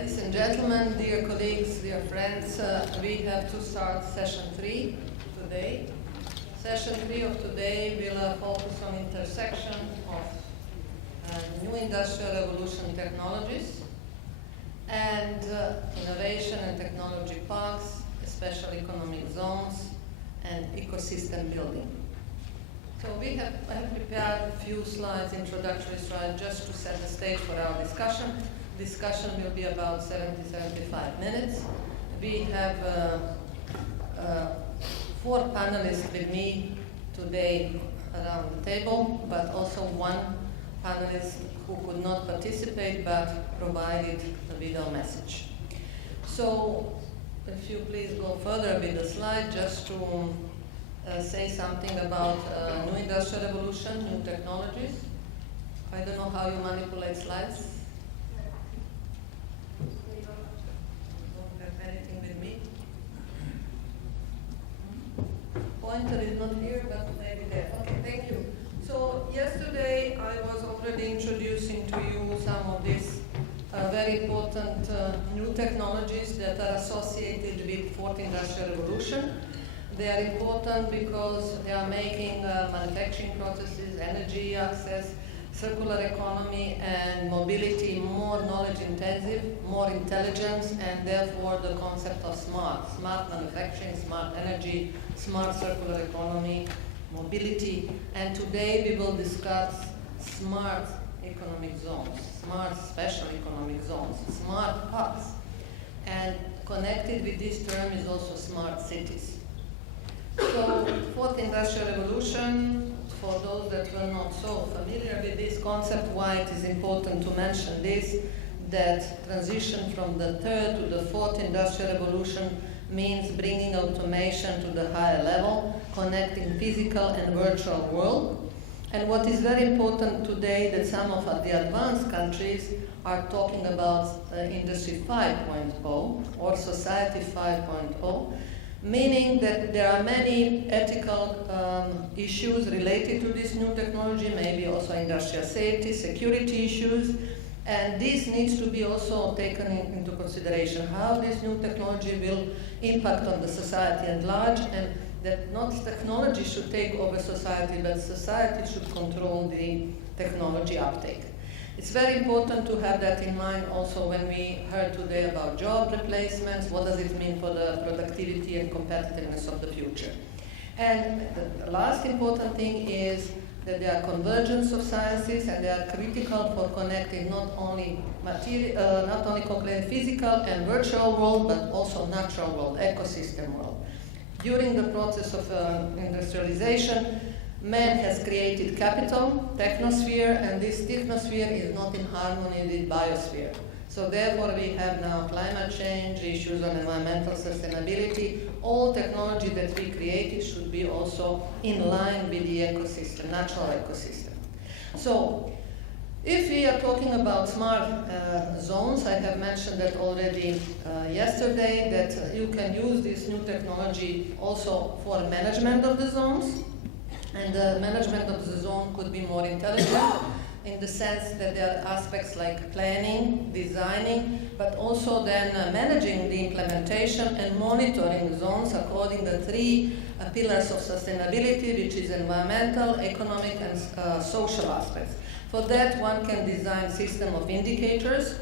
Ladies and gentlemen, dear colleagues, dear friends, we have to start session 3 today. Session 3 of today will focus on intersection of new industrial revolution technologies and innovation and technology parks, special economic zones, and ecosystem building. So I have prepared a few slides, introductory slides, just to set the stage for our discussion. Discussion will be about 70-75 minutes. We have 4 panelists with me today around the table, but also one panelist who could not participate but provided the video message. So if you please go further with the slide, just to say something about new industrial revolution, new technologies. I don't know how you manipulate slides. Don't have anything with me. Pointer is not here, but maybe there. Okay, thank you. So yesterday I was already introducing to you some of these very important new technologies that are associated with fourth industrial revolution. They are important because they are making manufacturing processes, energy access, circular economy, and mobility more knowledge intensive, more intelligence, and therefore the concept of smart manufacturing, smart energy, smart circular economy, mobility. And today we will discuss smart economic zones, smart special economic zones, smart parks. And connected with this term is also smart cities. So, fourth industrial revolution, for those that were not so familiar with this concept, why it is important to mention this, that transition from the third to the fourth industrial revolution means bringing automation to the higher level, connecting physical and virtual world. And what is very important today, that some of the advanced countries are talking about Industry 5.0 or Society 5.0, meaning that there are many ethical issues related to this new technology, maybe also industrial safety, security issues, and this needs to be also taken into consideration, how this new technology will impact on the society at large, and that not technology should take over society, but society should control the technology uptake. It's very important to have that in mind also when we heard today about job replacements, what does it mean for the productivity and competitiveness of the future. And the last important thing is that there are convergence of sciences, and they are critical for connecting not only physical and virtual world, but also natural world, ecosystem world. During the process of industrialization, man has created capital, technosphere, and this technosphere is not in harmony with biosphere. So therefore we have now climate change, issues on environmental sustainability. All technology that we created should be also in line with the ecosystem, natural ecosystem. So if we are talking about smart zones, I have mentioned that already yesterday, that you can use this new technology also for management of the zones. And the management of the zone could be more intelligent in the sense that there are aspects like planning, designing, but also then managing the implementation and monitoring zones according to the 3 pillars of sustainability, which is environmental, economic, and social aspects. For that, one can design system of indicators.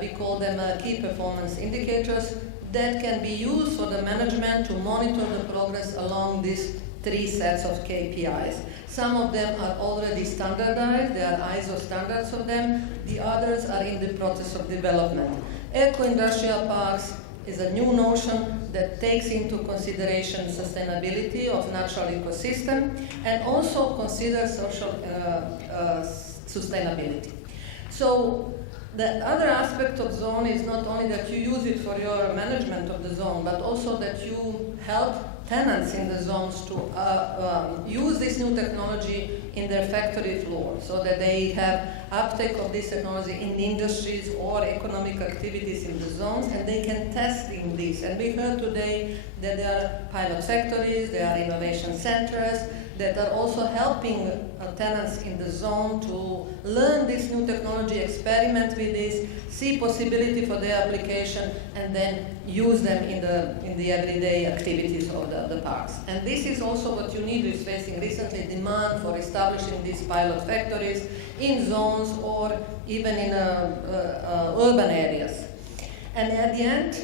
We call them key performance indicators that can be used for the management to monitor the progress along these 3 sets of KPIs. Some of them are already standardized, there are ISO standards of them, the others are in the process of development. Eco-industrial parks is a new notion that takes into consideration sustainability of natural ecosystem and also considers social sustainability. So the other aspect of zone is not only that you use it for your management of the zone, but also that you help tenants in the zones to use this new technology in their factory floor, so that they have uptake of this technology in industries or economic activities in the zones, and they can test in this. And we heard today that there are pilot factories, there are innovation centers, that are also helping tenants in the zone to learn this new technology, experiment with this, see possibility for their application, and then use them in the everyday activities of the parks. And this is also what UNIDO is facing recently, demand for establishing these pilot factories in zones or even in urban areas. And at the end,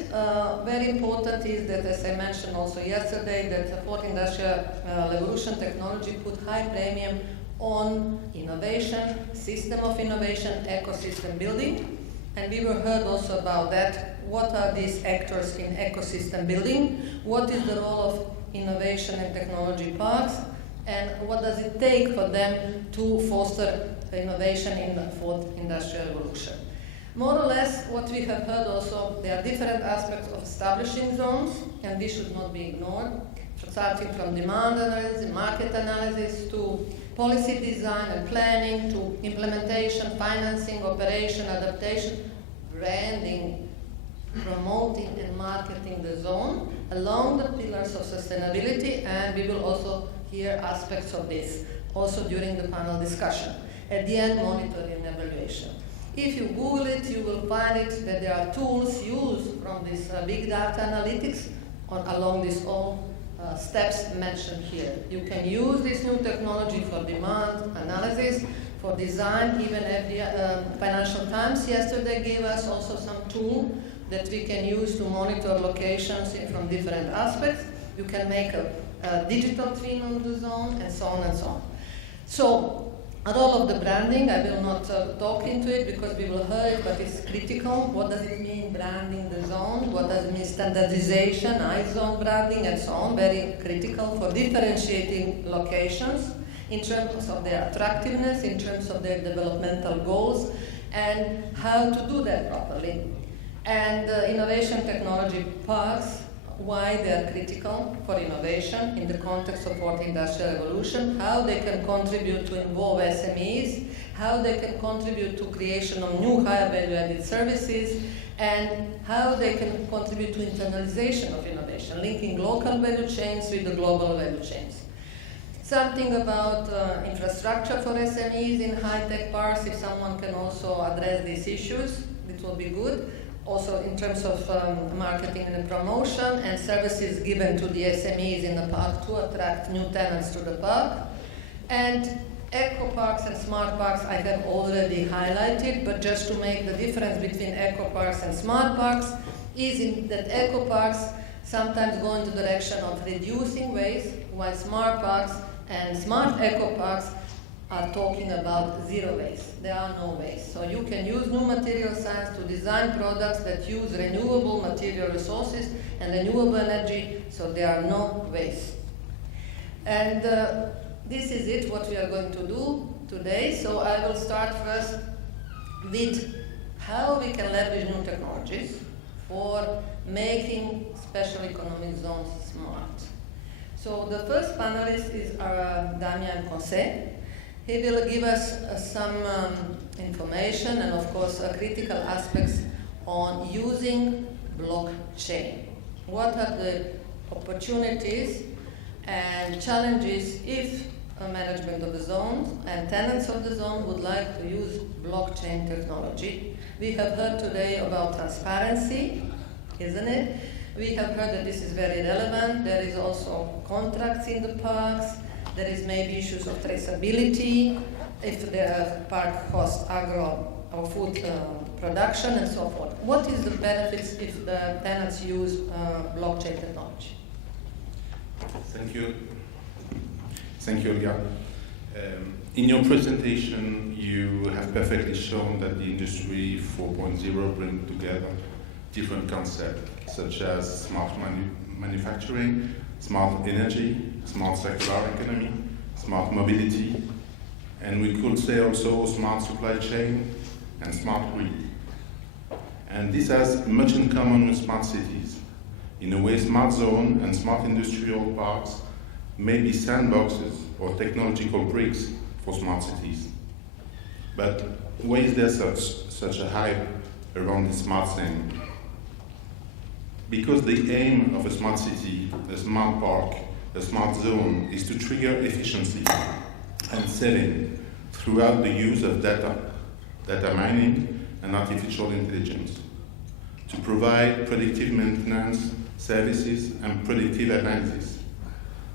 very important is that, as I mentioned also yesterday, that the fourth industrial revolution technology put high premium on innovation, system of innovation, ecosystem building. And we were heard also about that. What are these actors in ecosystem building? What is the role of innovation and technology parks? And what does it take for them to foster innovation in the fourth industrial revolution? More or less, what we have heard also, there are different aspects of establishing zones, and this should not be ignored, starting from demand analysis, market analysis, to policy design and planning, to implementation, financing, operation, adaptation, branding, promoting and marketing the zone along the pillars of sustainability, and we will also hear aspects of this also during the panel discussion. At the end, monitoring and evaluation. If you Google it, you will find it that there are tools used from this big data analytics along these all steps mentioned here. You can use this new technology for demand analysis, for design. Even at the Financial Times yesterday gave us also some tool that we can use to monitor locations from different aspects. You can make a digital twin of the zone, and so on and so on. So, role of the branding, I will not talk into it because we will hear it, but it's critical. What does it mean, branding the zone? What does it mean, standardization, iZone branding, and so on? Very critical for differentiating locations in terms of their attractiveness, in terms of their developmental goals, and how to do that properly. And innovation technology parks, why they are critical for innovation in the context of fourth industrial revolution, how they can contribute to involve SMEs, how they can contribute to creation of new higher value-added services, and how they can contribute to internalization of innovation, linking local value chains with the global value chains. Something about infrastructure for SMEs in high-tech parks, if someone can also address these issues, it will be good. Also in terms of marketing and promotion and services given to the SMEs in the park to attract new tenants to the park. And eco parks and smart parks I have already highlighted, but just to make the difference between eco parks and smart parks is in that eco parks sometimes go in the direction of reducing waste, while smart parks and smart eco parks are talking about zero waste. There are no waste. So you can use new material science to design products that use renewable material resources and renewable energy, so there are no waste. And this is it, what we are going to do today. So I will start first with how we can leverage new technologies for making special economic zones smart. So the first panelist is Damien Conseil. He will give us some information and, of course, critical aspects on using blockchain. What are the opportunities and challenges if management of the zone and tenants of the zone would like to use blockchain technology? We have heard today about transparency, isn't it? We have heard that this is very relevant. There is also contracts in the parks. There is maybe issues of traceability, if the park hosts agro or food production and so forth. What is the benefits if the tenants use blockchain technology? Thank you. Thank you, Olga. In your presentation, you have perfectly shown that the Industry 4.0 brings together different concepts, such as smart manufacturing, smart energy, smart circular economy, smart mobility, and we could say also smart supply chain and smart grid. And this has much in common with smart cities. In a way, smart zone and smart industrial parks may be sandboxes or technological bricks for smart cities. But why is there such a hype around the smart thing? Because the aim of a smart city, a smart park, a smart zone is to trigger efficiency and saving throughout the use of data mining and artificial intelligence, to provide predictive maintenance services and predictive analysis,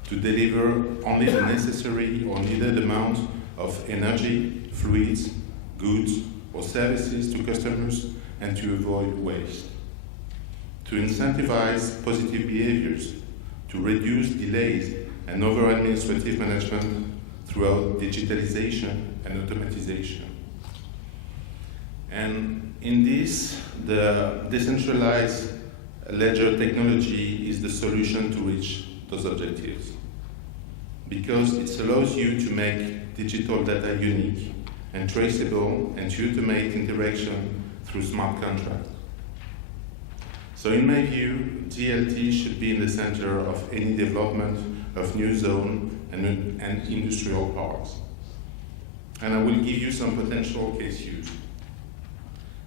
to deliver only the necessary or needed amount of energy, fluids, goods, or services to customers, and to avoid waste, to incentivize positive behaviors, to reduce delays and over-administrative management throughout digitalization and automatization. And in this, the decentralized ledger technology is the solution to reach those objectives, because it allows you to make digital data unique and traceable and to automate interaction through smart contracts. So in my view, DLT should be in the center of any development of new zone and industrial parks. And I will give you some potential case use.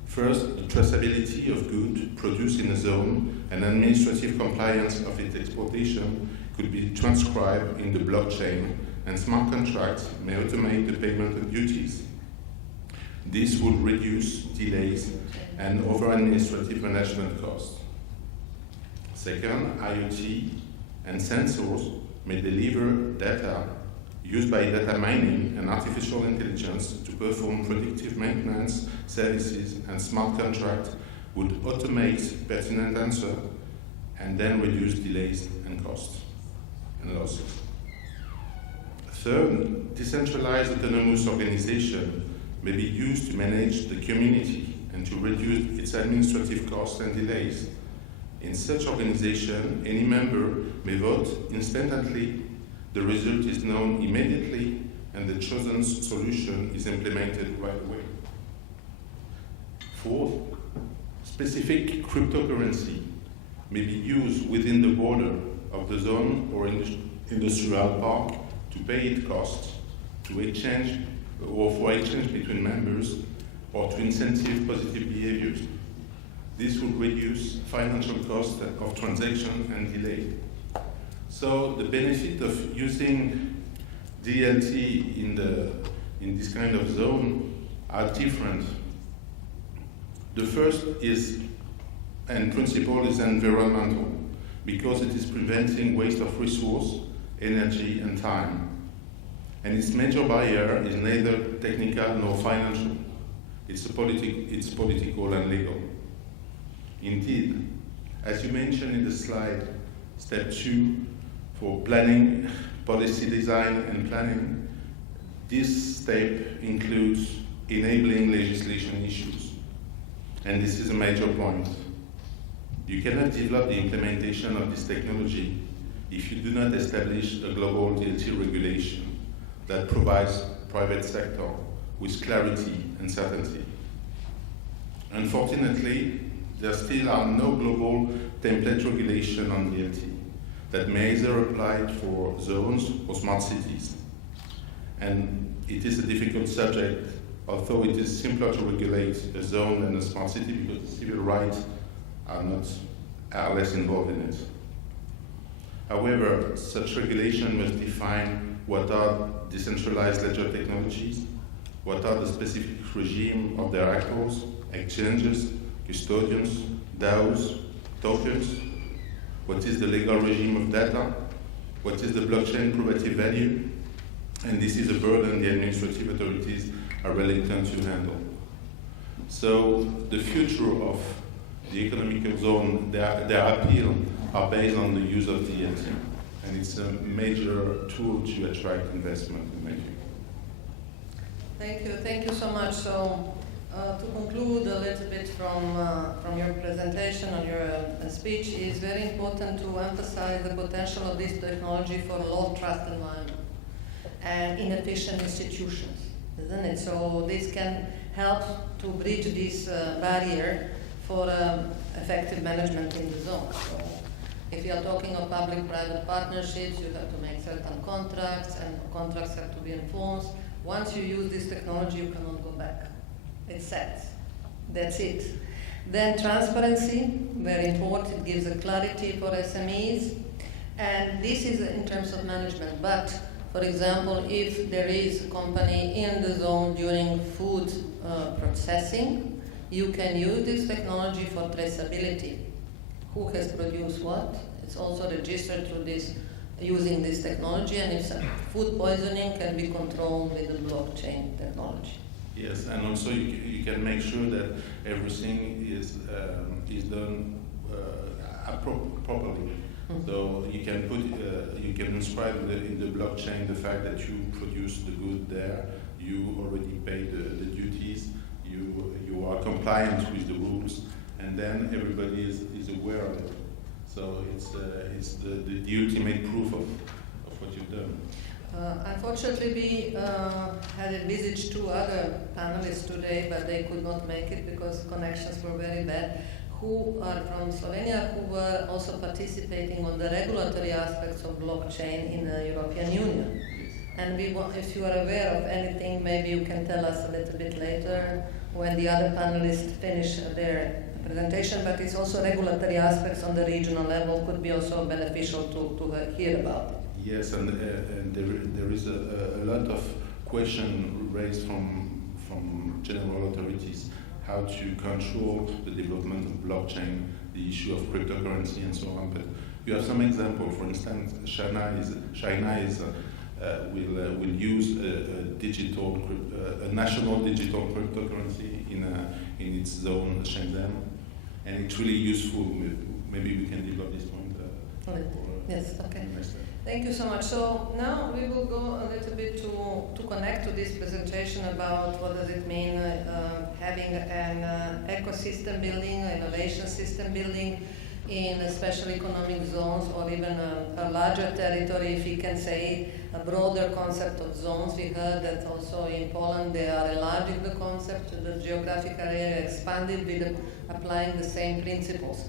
First, the traceability of goods produced in a zone and administrative compliance of its exportation could be transcribed in the blockchain, and smart contracts may automate the payment of duties. This would reduce delays and over-administrative management costs. Second, IoT and sensors may deliver data used by data mining and artificial intelligence to perform predictive maintenance services, and smart contracts would automate pertinent answer and then reduce delays and costs and losses. Third, decentralized autonomous organization may be used to manage the community and to reduce its administrative costs and delays. In such organization, any member may vote instantly, the result is known immediately, and the chosen solution is implemented right away. Fourth, specific cryptocurrency may be used within the border of the zone or industrial park to pay its costs, to exchange or for exchange between members, or to incentive positive behaviors. This would reduce financial costs of transaction and delay. So the benefit of using DLT in this kind of zone are different. The first is, and principle, is environmental, because it is preventing waste of resource, energy, and time. And its major barrier is neither technical nor financial. It's political and legal. Indeed, as you mentioned in the slide, step 2, for planning, policy design and planning, this step includes enabling legislation issues. And this is a major point. You cannot develop the implementation of this technology if you do not establish a global DLT regulation that provides private sector with clarity and certainty. Unfortunately, there still are no global template regulation on DLT that may either apply for zones or smart cities. And it is a difficult subject, although it is simpler to regulate a zone than a smart city because civil rights are less involved in it. However, such regulation must define what are decentralized ledger technologies, what are the specific regime of their actors, exchanges, custodians, DAOs, tokens, what is the legal regime of data, what is the blockchain probative value, and this is a burden the administrative authorities are reluctant to handle. So the future of the economic zone, their appeal are based on the use of DLT, and it's a major tool to attract investment in my view. Thank you so much. So to conclude a little bit from your presentation or your speech, it is very important to emphasize the potential of this technology for a low trust environment and inefficient institutions, isn't it? So this can help to bridge this barrier for effective management in the zone. So if you are talking of public-private partnerships, you have to make certain contracts, and contracts have to be enforced. Once you use this technology, you cannot go back. It's set. That's it. Then transparency, very important. It gives a clarity for SMEs. And this is in terms of management. But, for example, if there is a company in the zone during food processing, you can use this technology for traceability. Who has produced what? It's also registered through this, using this technology, and if food poisoning can be controlled with the blockchain technology. Yes, and also you can make sure that everything is done properly. Mm-hmm. So you can put, you can inscribe in the blockchain the fact that you produced the good there, you already paid the duties, you are compliant with the rules, and then everybody is aware of it. So it's the ultimate proof of what you've done. Unfortunately, we had envisaged 2 other panelists today, but they could not make it because connections were very bad, who are from Slovenia, who were also participating on the regulatory aspects of blockchain in the European Union. And we want, if you are aware of anything, maybe you can tell us a little bit later when the other panelists finish their presentation, but it's also regulatory aspects on the regional level could be also beneficial to hear about. Yes, and there is a lot of question raised from general authorities, how to control the development of blockchain, the issue of cryptocurrency and so on. But you have some example. For instance, China will use a national digital cryptocurrency in its zone, Shenzhen, and it's really useful. Maybe we can develop this point. Yes, okay. Thank you so much. So now we will go a little bit to connect to this presentation about what does it mean having an ecosystem building, innovation system building in special economic zones, or even a larger territory, if we can say, a broader concept of zones. We heard that also in Poland they are enlarging the concept, the geographic area expanded with applying the same principles.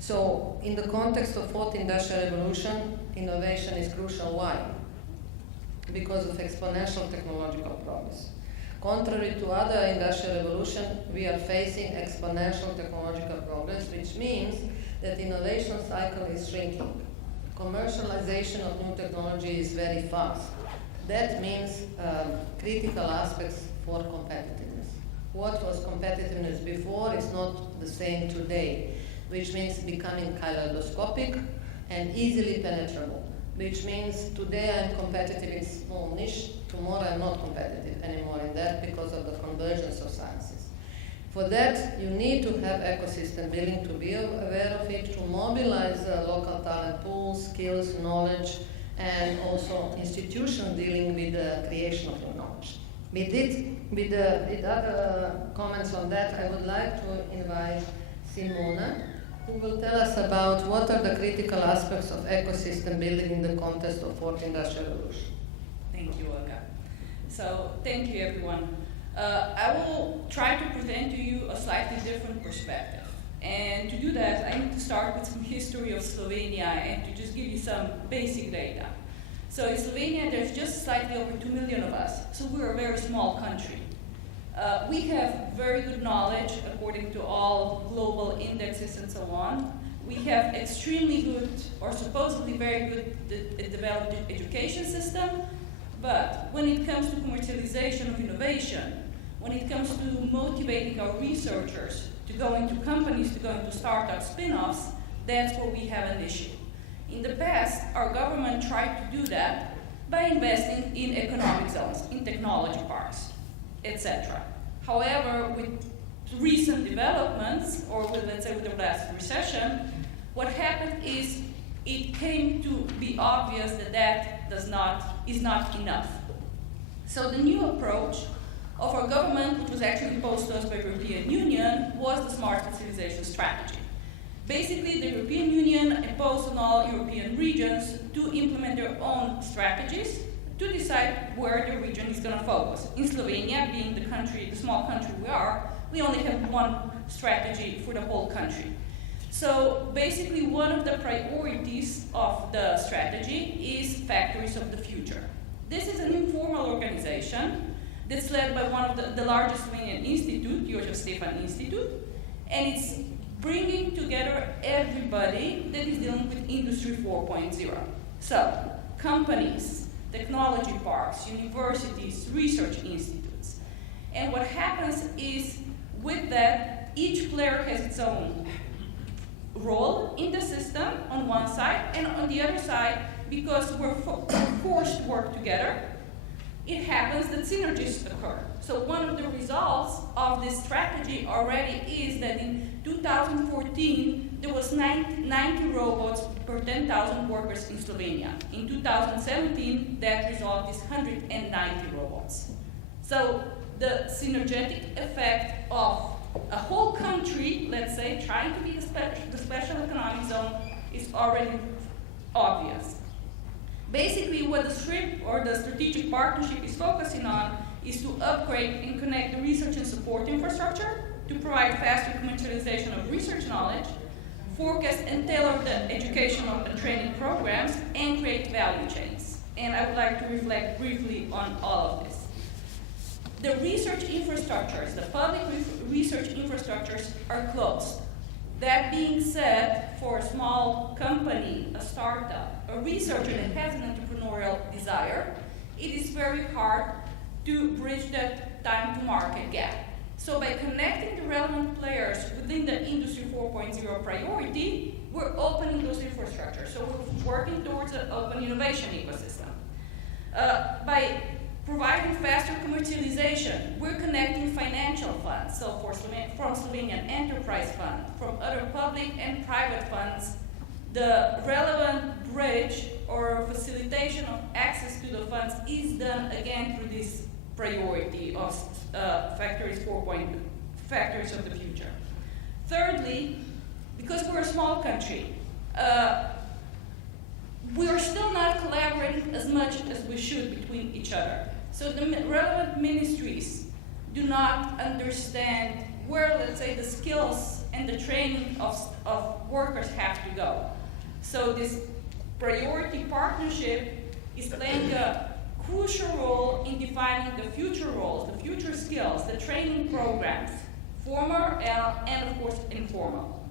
So, in the context of fourth industrial revolution, innovation is crucial. Why? Because of exponential technological progress. Contrary to other industrial revolution, we are facing exponential technological progress, which means that innovation cycle is shrinking. Commercialization of new technology is very fast. That means critical aspects for competitiveness. What was competitiveness before is not the same today, which means becoming kaleidoscopic and easily penetrable, which means today I'm competitive in small niche, tomorrow I'm not competitive anymore in that because of the convergence of sciences. For that, you need to have ecosystem building to be aware of it, to mobilize local talent pools, skills, knowledge, and also institutions dealing with the creation of new knowledge. With other comments on that, I would like to invite Simona, who will tell us about what are the critical aspects of ecosystem building in the context of fourth industrial revolution. Thank you, Olga. So, thank you, everyone. I will try to present to you a slightly different perspective. And to do that, I need to start with some history of Slovenia and to just give you some basic data. So in Slovenia, there's just slightly over 2 million of us, so we're a very small country. We have very good knowledge according to all global indexes and so on. We have extremely good, or supposedly very good, developed education system, but when it comes to commercialization of innovation, when it comes to motivating our researchers to go into companies, to go into startup spin-offs, that's where we have an issue. In the past, our government tried to do that by investing in economic zones, in technology parks, etc. However, with recent developments, or with, let's say, with the last recession, what happened is it came to be obvious that that is not enough. So the new approach of our government, which was actually imposed to us by the European Union, was the Smart Specialization Strategy. Basically, the European Union imposed on all European regions to implement their own strategies to decide where the region is going to focus. In Slovenia, being the small country we are, we only have one strategy for the whole country. So basically, one of the priorities of the strategy is Factories of the Future. This is an informal organization that's led by one of the largest Slovenian institute, Jožef Stefan Institute, and its bringing together everybody that is dealing with Industry 4.0. So, companies, technology parks, universities, research institutes. And what happens is, with that, each player has its own role in the system on one side, and on the other side, because we're forced to work together, it happens that synergies occur. So one of the results of this strategy already is that in 2014, there was 90 robots per 10,000 workers in Slovenia. In 2017, that result is 190 robots. So the synergetic effect of a whole country, let's say, trying to be the special economic zone is already obvious. Basically, what the STRIP, or the strategic partnership, is focusing on is to upgrade and connect the research and support infrastructure to provide faster commercialization of research knowledge, forecast and tailor the educational and training programs, and create value chains. And I would like to reflect briefly on all of this. The research infrastructures, the public research infrastructures, are closed. That being said, for a small company, a startup, a researcher that has an entrepreneurial desire, it is very hard to bridge that time to market gap. So by connecting the relevant players within the Industry 4.0 priority, we're opening those infrastructures. So we're working towards an open innovation ecosystem. By providing faster commercialization, we're connecting financial funds. So from Slovenian Enterprise Fund, from other public and private funds, the relevant bridge or facilitation of access to the funds is done again through this priority of factories of the future. Thirdly, because we're a small country, we are still not collaborating as much as we should between each other. So the relevant ministries do not understand where, let's say, the skills and the training of workers have to go. So this priority partnership is playing a crucial role in defining the future roles, the future skills, the training programs, formal and of course informal.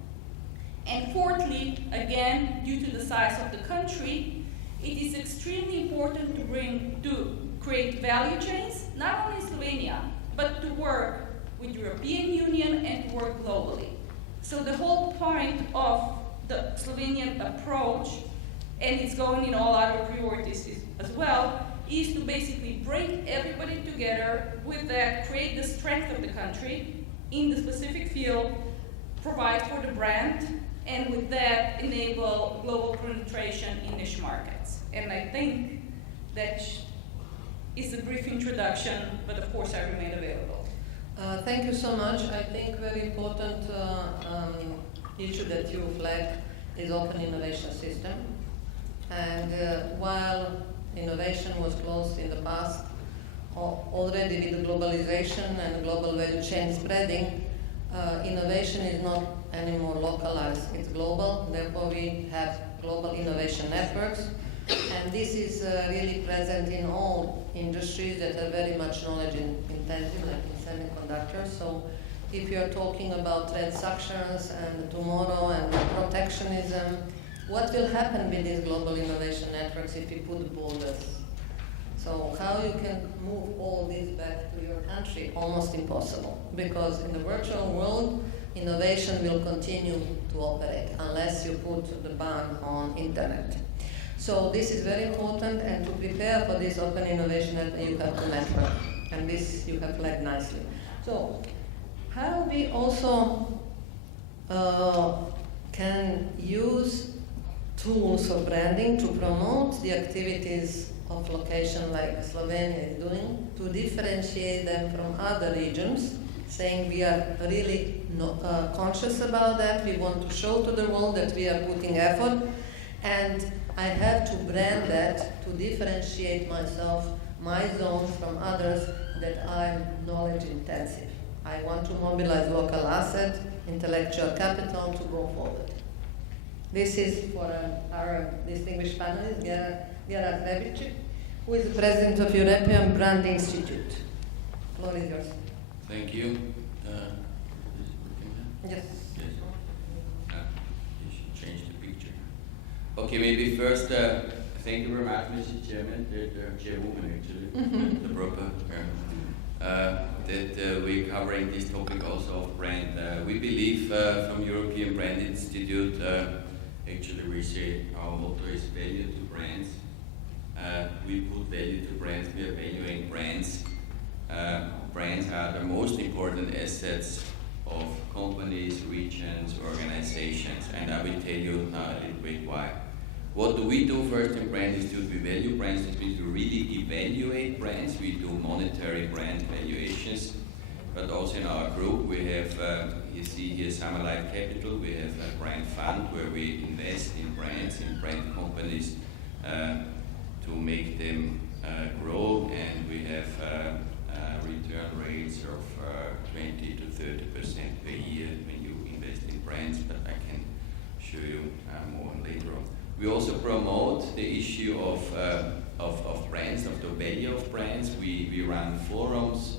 And fourthly, again, due to the size of the country, it is extremely important to create value chains, not only in Slovenia, but to work with the European Union and to work globally. So the whole point of the Slovenian approach, and it's going in all other priorities as well, is to basically bring everybody together with that, create the strength of the country in the specific field, provide for the brand, and with that enable global penetration in niche markets. And I think that is a brief introduction, but of course I remain available. Thank you so much. I think very important issue that you flagged is open innovation system. And while innovation was closed in the past, already with the globalization and global value chain spreading, innovation is not anymore localized, it's global. Therefore we have global innovation networks. And this is really present in all industries that are very much knowledge intensive, like in semiconductors. So if you're talking about transactions and tomorrow and protectionism, what will happen with these global innovation networks if you put borders? So how you can move all this back to your country? Almost impossible, because in the virtual world, innovation will continue to operate unless you put the ban on internet. So this is very important, and to prepare for this open innovation, you have to network, and this you have flagged nicely. So how we also can use tools of branding to promote the activities of location like Slovenia is doing, to differentiate them from other regions, saying we are really conscious about that, we want to show to the world that we are putting effort, and I have to brand that to differentiate myself, my zone, from others, that I'm knowledge intensive. I want to mobilize local asset, intellectual capital to go forward. This is for our distinguished panelist, Gerard Rebičić, who is the president of European Brand Institute. The floor is yours. Thank you. Yes. Okay, maybe first, thank you very much, Mrs. Chairman, Chairwoman actually, the proper term, that we're covering this topic also of brand. We believe from European Brand Institute, actually we say our motto is value to brands. We put value to brands, we are valuing brands. Brands are the most important assets of companies, regions, organizations, and I will tell you now a little bit why. What do we do first in Brand Institute? We value brands. That means we really evaluate brands. We do monetary brand valuations, but also in our group we have, you see here Summer Life Capital, we have a brand fund where we invest in brands, in brand companies to make them grow, and we have return rates of 20 to 30% per year when you invest in brands, but I can show you more later on. We also promote the issue of brands, of the value of brands. We run forums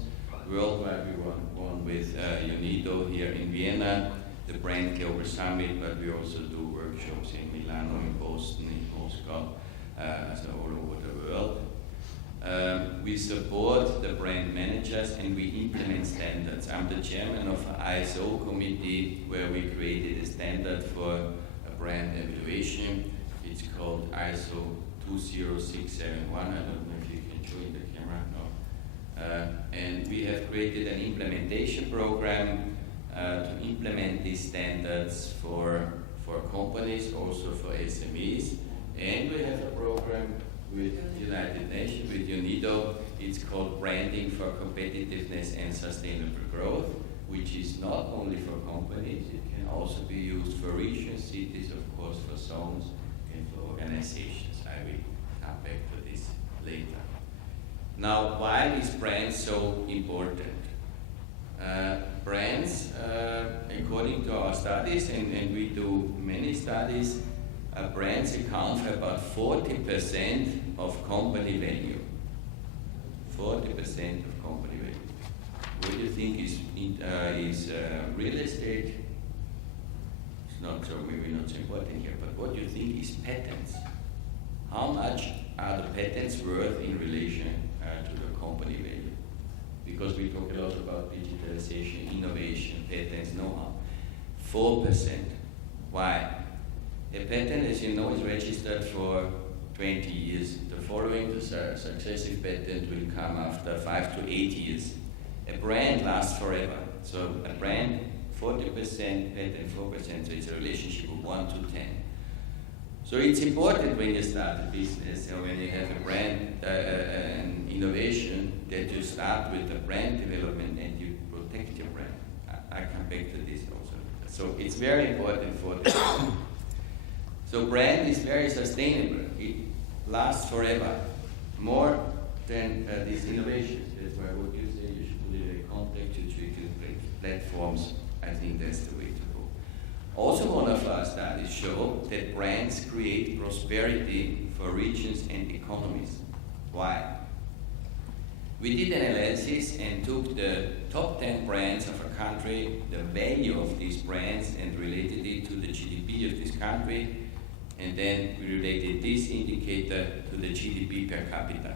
worldwide. We run one with UNIDO here in Vienna, the Brand Global Summit, but we also do workshops in Milano, in Boston, in Moscow, so all over the world. We support the brand managers and we implement standards. I'm the chairman of an ISO committee where we created a standard for a brand evaluation. It's called ISO 20671. I don't know if you can show in the camera. No. And we have created an implementation program to implement these standards for companies, also for SMEs. And we have a program with United Nations, with UNIDO. It's called Branding for Competitiveness and Sustainable Growth, which is not only for companies, it can also be used for regions, cities, of course, for zones, and for organizations. I will come back to this later. Now, why is brand so important? Brands, according to our studies, and we do many studies, brands account for about 40% of company value. 40% of company value. What do you think is real estate? It's not so, maybe not so important here, but what do you think is patents? How much are the patents worth in relation to the company value? Because we talk a lot about digitalization, innovation, patents, know-how. 4%. Why? A patent, as you know, is registered for 20 years. The following, the successive patent will come after 5 to 8 years. A brand lasts forever. So a brand, 40%, patent 4%, so it's a relationship of 1 to 10. So it's important when you start a business or when you have a brand, an innovation, that you start with the brand development and you protect your brand. I come back to this also. So it's very important for the So brand is very sustainable. It lasts forever, more than these innovations. That's why what you say, you should put it in context, you should create platforms. I think that's the way to go. Also, one of our studies show that brands create prosperity for regions and economies. Why? We did an analysis and took the top 10 brands of a country, the value of these brands, and related it to the GDP of this country. And then we related this indicator to the GDP per capita.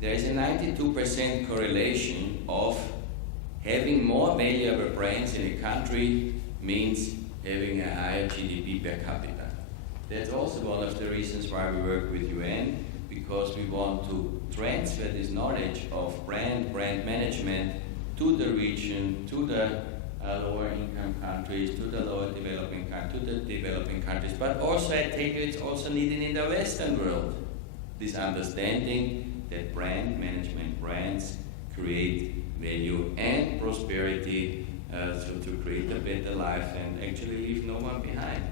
There is a 92% correlation of having more valuable brands in a country means having a higher GDP per capita. That's also one of the reasons why we work with UN, because we want to transfer this knowledge of brand management to the region, to the lower income countries, to the lower developing countries, to the developing countries, but also I tell you it's also needed in the Western world. This understanding that brand management, brands create value and prosperity, so to create a better life and actually leave no one behind.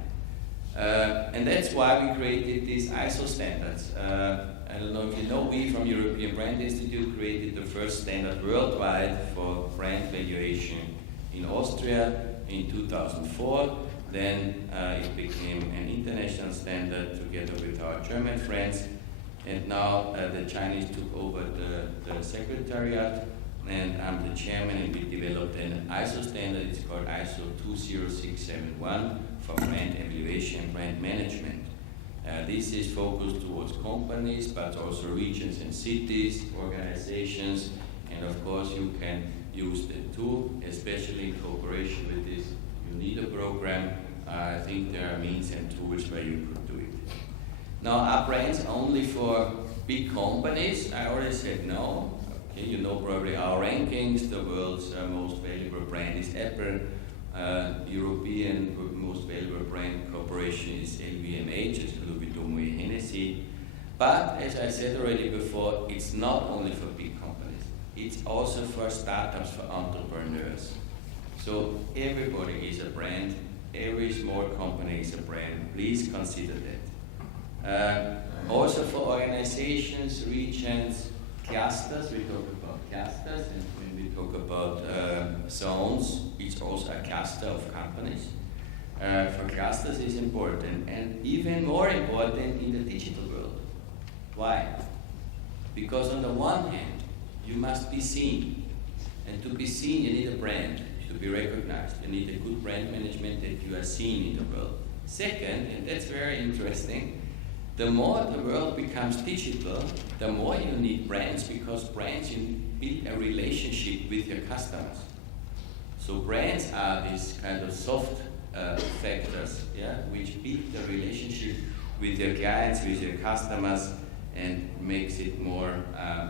And that's why we created these ISO standards. I don't know if you know, we from European Brand Institute created the first standard worldwide for brand valuation in Austria in 2004. Then it became an international standard together with our German friends. And now the Chinese took over the secretariat, and I'm the chairman, and we developed an ISO standard. It's called ISO 20671 for brand evaluation and brand management. This is focused towards companies, but also regions and cities, organizations, and of course you can use the tool, especially in cooperation with this UNIDO program. I think there are means and tools where you could do it. Now, are brands only for big companies? I already said no. Okay, you know probably our rankings. The world's most valuable brand is Apple. European most valuable brand corporation is LVMH, it's Louis Vuitton, Hennessy. But as I said already before, it's not only for big companies. It's also for startups, for entrepreneurs. So everybody is a brand. Every small company is a brand. Please consider that. Also for organizations, regions, clusters, we talk about clusters, and when we talk about zones, it's also a cluster of companies. For clusters is important, and even more important in the digital world. Why? Because on the one hand, you must be seen, and to be seen you need a brand, to be recognized. You need a good brand management that you are seen in the world. Second, and that's very interesting, the more the world becomes digital, the more you need brands, because brands you build a relationship with your customers. So brands are these kind of soft factors, yeah, which build the relationship with your clients, with your customers, and makes it more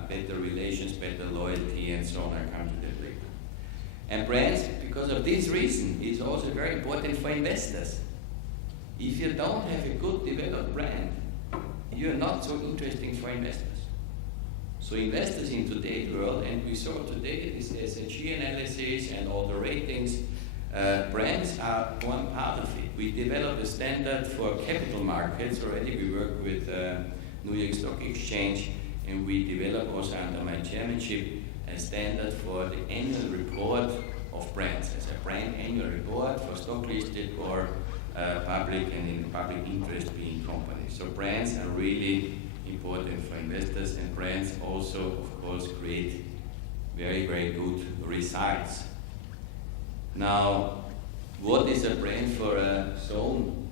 better relations, better loyalty, and so on. I come to that later. And brands, because of this reason, is also very important for investors. If you don't have a good developed brand, you're not so interesting for investors. So investors in today's world, and we saw today this SHG analysis and all the ratings, brands are one part of it. We developed a standard for capital markets already. We work with New York Stock Exchange, and we develop also under my chairmanship a standard for the annual report of brands. As a brand annual report for stock listed or public and in public interest being companies. So brands are really important for investors, and brands also, of course, create very, very good results. Now, what is a brand for a zone?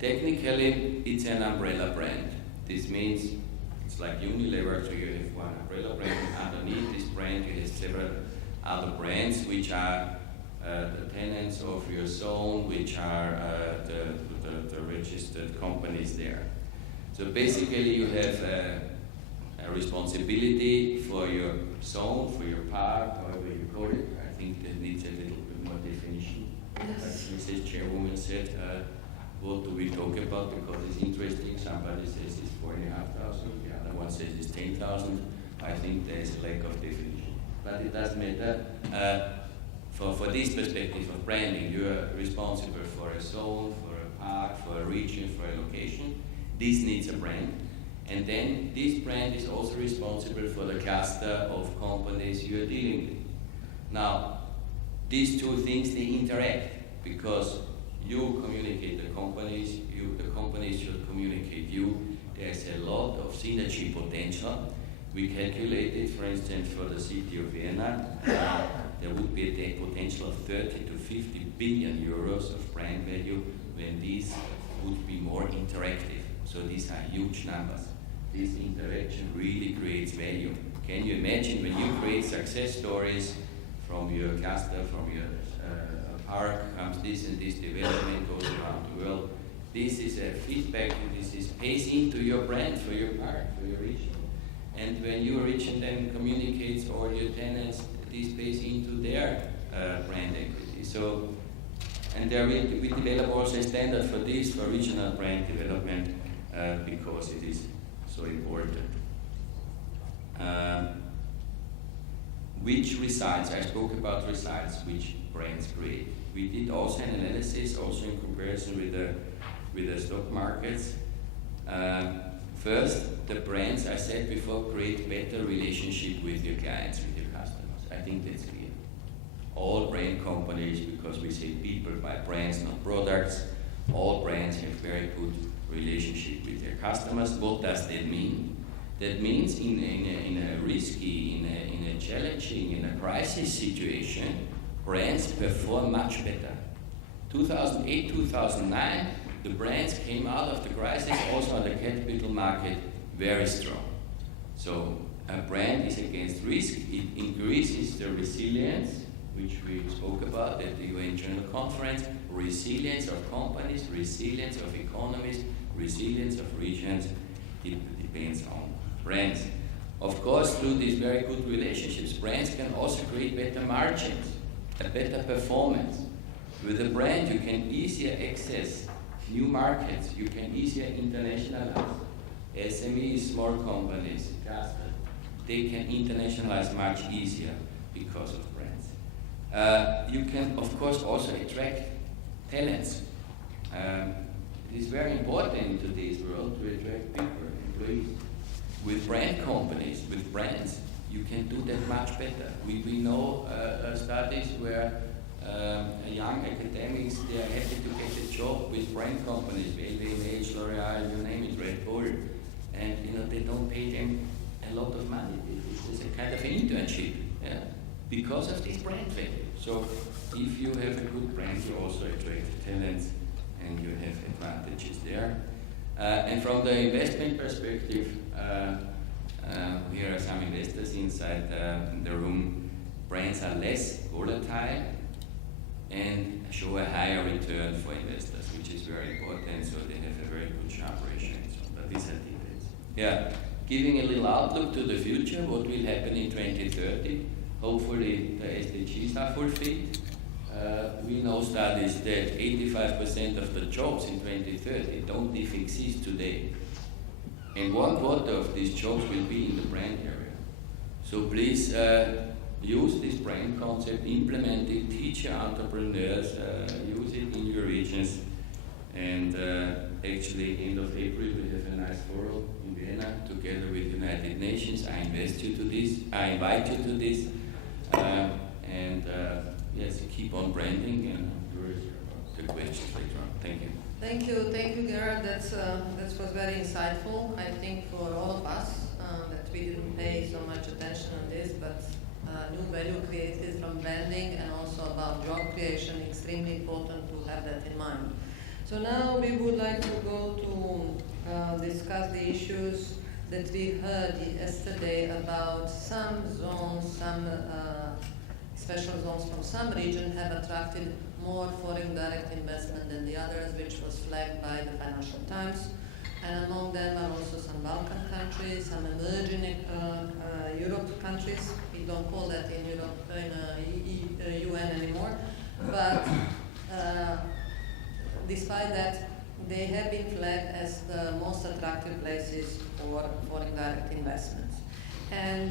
Technically, it's an umbrella brand. This means it's like Unilever, so you have one umbrella brand. Underneath this brand, you have several other brands, which are the tenants of your zone, which are the registered companies there. So basically you have a responsibility for your zone, for your park, however you call it. I think that needs a little bit more definition. Yes. Like Mrs. Chairwoman said, what do we talk about? Because it's interesting. Somebody says it's 4,500, the other one says it's 10,000. I think there is a lack of definition. But it doesn't matter. For this perspective of branding, you are responsible for a zone, for a park, for a region, for a location. This needs a brand. And then this brand is also responsible for the cluster of companies you are dealing with. Now, these two things, they interact, because you communicate the companies should communicate you. There's a lot of synergy potential. We calculated, for instance, for the city of Vienna, there would be a potential of 30 to 50 billion euros of brand value when these would be more interactive. So these are huge numbers. This interaction really creates value. Can you imagine when you create success stories from your cluster, from your park, comes this and this development goes around the world. This is a feedback, this is pays into your brand for your park, for your region. And when your region then communicates all your tenants, this pays into their brand equity. So, and there we develop also a standard for this, for regional brand development, because it is so important. Which results, I spoke about results, which brands create. We did also an analysis, also in comparison with the stock markets. First, the brands, I said before, create better relationship with your clients, with your customers. I think that's clear. All brand companies, because we say people buy brands, not products, all brands have very good relationship with their customers. What does that mean? That means in a risky, in a challenging, in a crisis situation, brands perform much better. 2008, 2009, The brands came out of the crisis also on the capital market very strong. So a brand is against risk. It increases the resilience, which we spoke about at the UN General Conference, resilience of companies, resilience of economies, resilience of regions. It depends on brands. Of course, through these very good relationships, brands can also create better margins, a better performance. With a brand, you can easier access new markets, you can easier internationalize. SMEs, small companies, clusters, they can internationalize much easier because of brands. You can, of course, also attract talents. It is very important in today's world to attract people, employees. With brand companies, with brands, you can do that much better. We know studies where young academics, they are happy to get a job with brand companies, LVMH, L'Oreal, you name it, Red Bull, and they don't pay them a lot of money. It's a kind of an internship, yeah, because of this brand value. So if you have a good brand, you also attract talents and you have advantages there. And from the investment perspective, here are some investors inside the room. Brands are less volatile and show a higher return for investors, which is very important, so they have a very good Sharpe ratio and so on. But these are details. Yeah, giving a little outlook to the future, what will happen in 2030. Hopefully the SDGs are fulfilled. We know studies that 85% of the jobs in 2030 don't even exist today. And 1/4 of these jobs will be in the brand area. So please use this brand concept, implement it, teach your entrepreneurs, use it in your regions. And actually, end of April, we have a nice forum in Vienna together with United Nations. I invite you to this. Yes, keep on branding and the questions later on. Thank you. Thank you, Gerard. That was very insightful. I think for all of us that we didn't pay so much attention on this, but new value created from branding and also about job creation, extremely important to have that in mind. So now we would like to go to discuss the issues that we heard yesterday about some zones, some special zones from some region have attracted more foreign direct investment than the others, which was flagged by the Financial Times. And among them are also some Balkan countries, some emerging Europe countries. We don't call that in Europe in UN anymore. But despite that, they have been flagged as the most attractive places for foreign direct investments. And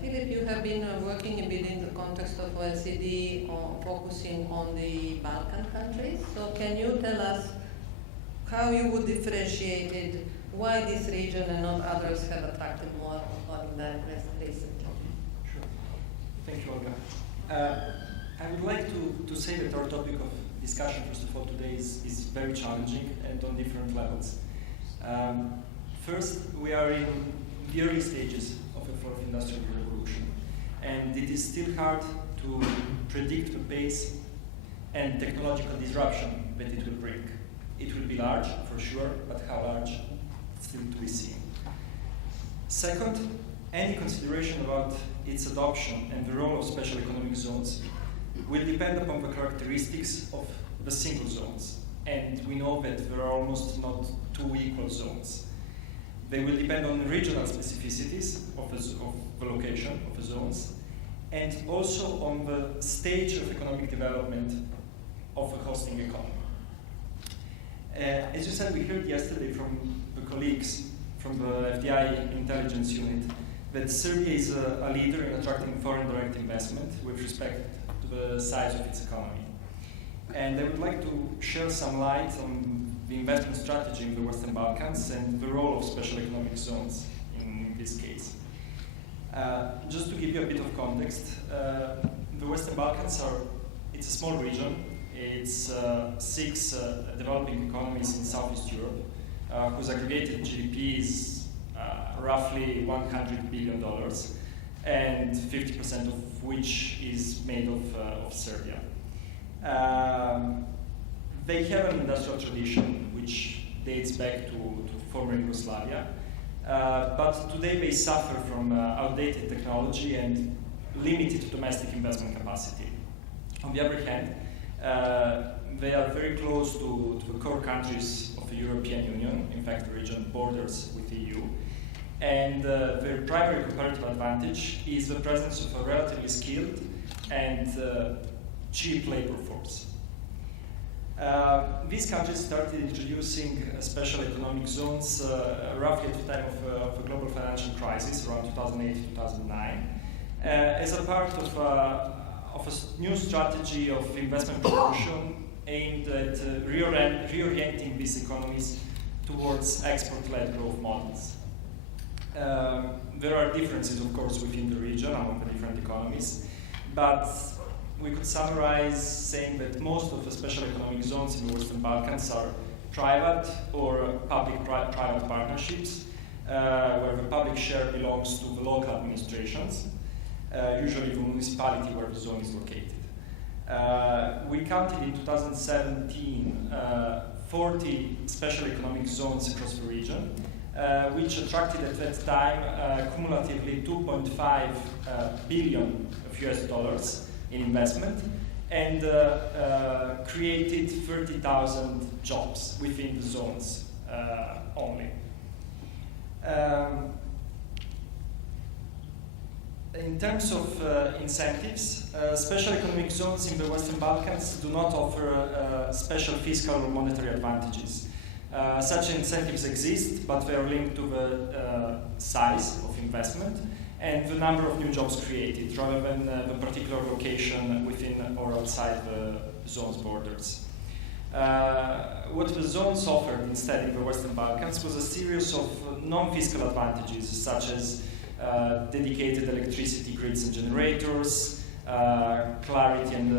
Philip, you have been working within the context of OECD on focusing on the Balkan countries. So can you tell us how you would differentiate it, why this region and not others have attracted more foreign direct recently? Sure. Thank you, Olga. I would like to say that our topic of discussion, first of all, today is very challenging and on different levels. First, we are in the early stages of a fourth industrial revolution, and it is still hard to predict the pace and technological disruption that it will bring. It will be large, for sure, but how large, still to be seen. Second, any consideration about its adoption and the role of special economic zones will depend upon the characteristics of the single zones. And we know that there are almost not two equal zones. They will depend on regional specificities of the location of the zones, and also on the stage of economic development of the hosting economy. As you said, we heard yesterday from the colleagues from the FDI intelligence unit that Serbia is a leader in attracting foreign direct investment with respect to the size of its economy. And I would like to share some light on the investment strategy in the Western Balkans and the role of special economic zones in this case. Just to give you a bit of context, the Western Balkans it's a small region. It's 6 developing economies in Southeast Europe, whose aggregated GDP is roughly $100 billion, and 50% of which is made of Serbia. they have an industrial tradition which dates back to former Yugoslavia, but today they suffer from outdated technology and limited domestic investment capacity. On the other hand, they are very close to the core countries of the European Union. In fact, the region borders with the EU. And their primary comparative advantage is the presence of a relatively skilled and cheap labor force. These countries started introducing special economic zones roughly at the time of the global financial crisis, around 2008-2009, as a part of a new strategy of investment promotion aimed at reorienting these economies towards export-led growth models. There are differences, of course, within the region among the different economies, but we could summarize saying that most of the special economic zones in the Western Balkans are private or public-private partnerships, where the public share belongs to the local administrations, usually the municipality where the zone is located. We counted in 2017 40 special economic zones across the region, which attracted at that time cumulatively 2.5 billion of US dollars in investment and created 30,000 jobs within the zones only. In terms of incentives, special economic zones in the Western Balkans do not offer special fiscal or monetary advantages. Such incentives exist, but they are linked to the size of investment and the number of new jobs created, rather than the particular location within or outside the zone's borders. What the zones offered instead in the Western Balkans was a series of non-fiscal advantages, such as dedicated electricity grids and generators, clarity and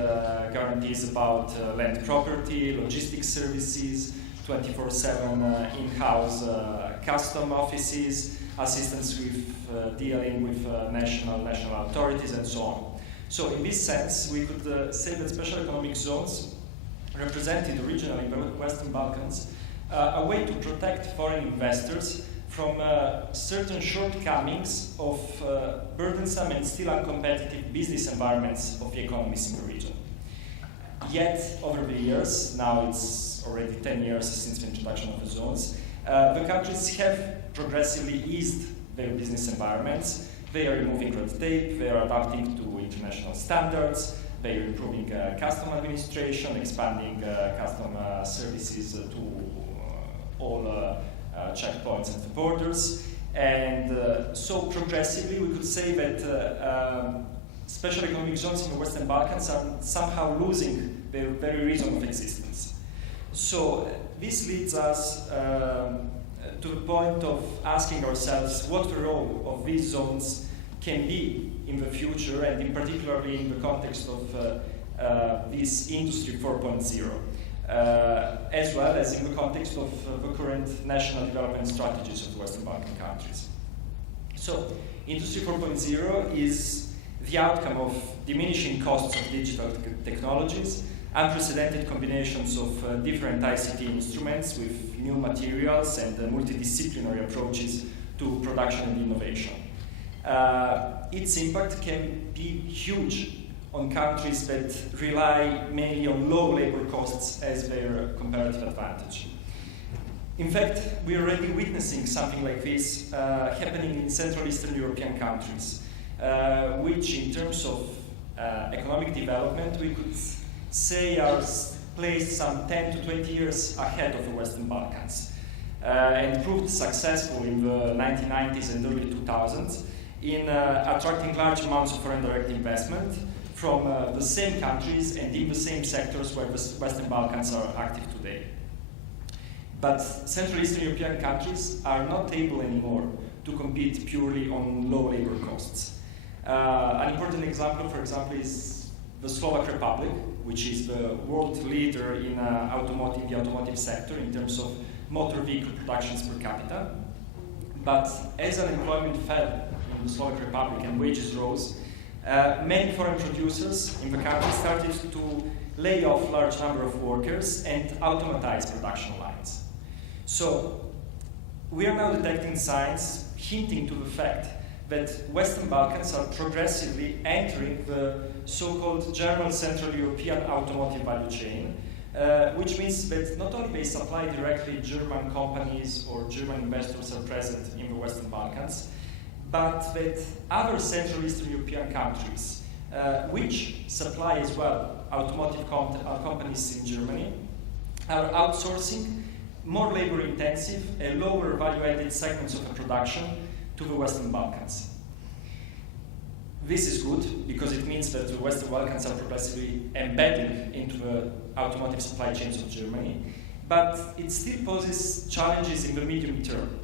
guarantees about land property, logistics services, 24/7 in-house custom offices, assistance with dealing with national authorities, and so on. So in this sense, we could say that special economic zones represented originally in the Western Balkans a way to protect foreign investors from certain shortcomings of burdensome and still uncompetitive business environments of the economies in the region. Yet, over the years, now it's already 10 years since the introduction of the zones, the countries have progressively eased their business environments. They are removing red tape, they are adapting to international standards, they are improving custom administration, expanding custom services to all checkpoints at the borders. And so progressively we could say that special economic zones in the Western Balkans are somehow losing their very reason of existence. So this leads us to the point of asking ourselves what the role of these zones can be in the future, and in particularly in the context of this Industry 4.0, as well as in the context of the current national development strategies of the Western Balkan countries. So, Industry 4.0 is the outcome of diminishing costs of digital technologies, unprecedented combinations of different ICT instruments with new materials and multidisciplinary approaches to production and innovation. Its impact can be huge on countries that rely mainly on low labor costs as their comparative advantage. In fact, we are already witnessing something like this happening in Central Eastern European countries, which in terms of economic development, we could say are placed some 10 to 20 years ahead of the Western Balkans, and proved successful in the 1990s and early 2000s in attracting large amounts of foreign direct investment from the same countries and in the same sectors where the Western Balkans are active today. But Central Eastern European countries are not able anymore to compete purely on low labor costs. An important example, for example, is the Slovak Republic, which is the world leader in the automotive sector in terms of motor vehicle productions per capita. But as unemployment fell in the Slovak Republic and wages rose, Many foreign producers in the country started to lay off large number of workers and automatize production lines. So we are now detecting signs hinting to the fact that Western Balkans are progressively entering the so-called German Central European automotive value chain, which means that not only they supply directly German companies or German investors are present in the Western Balkans, but that other Central Eastern European countries, which supply as well automotive companies in Germany, are outsourcing more labor-intensive and lower value-added segments of the production to the Western Balkans. This is good because it means that the Western Balkans are progressively embedding into the automotive supply chains of Germany, but it still poses challenges in the medium term.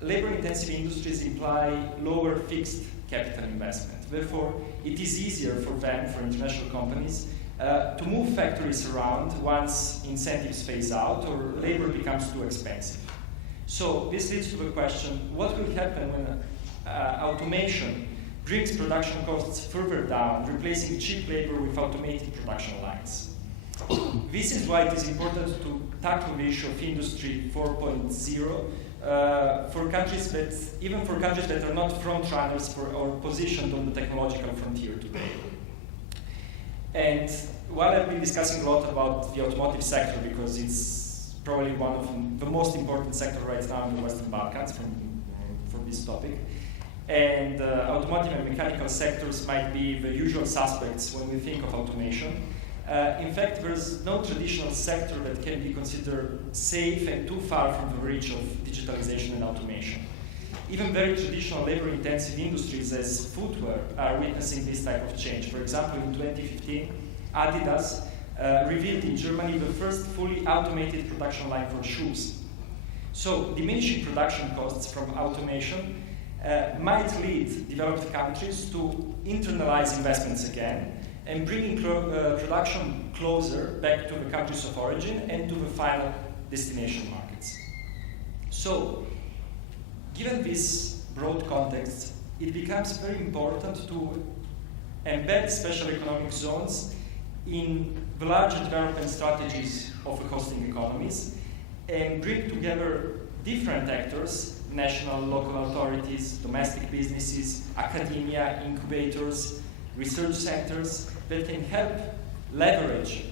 Labor-intensive industries imply lower fixed capital investment. Therefore, it is easier for them, for international companies, to move factories around once incentives phase out or labor becomes too expensive. So this leads to the question, what will happen when automation brings production costs further down, replacing cheap labor with automated production lines? This is why it is important to tackle the issue of Industry 4.0 for countries that, even for countries that are not front runners or positioned on the technological frontier today. And while I've been discussing a lot about the automotive sector, because it's probably one of the most important sectors right now in the Western Balkans for this topic, and automotive and mechanical sectors might be the usual suspects when we think of automation. In fact, there's no traditional sector that can be considered safe and too far from the reach of digitalization and automation. Even very traditional labor-intensive industries as footwear are witnessing this type of change. For example, in 2015, Adidas revealed in Germany the first fully automated production line for shoes. So diminishing production costs from automation might lead developed countries to internalize investments again and bringing production closer back to the countries of origin and to the final destination markets. So, given this broad context, it becomes very important to embed special economic zones in the larger development strategies of the hosting economies and bring together different actors, national, local authorities, domestic businesses, academia, incubators, research centers that can help leverage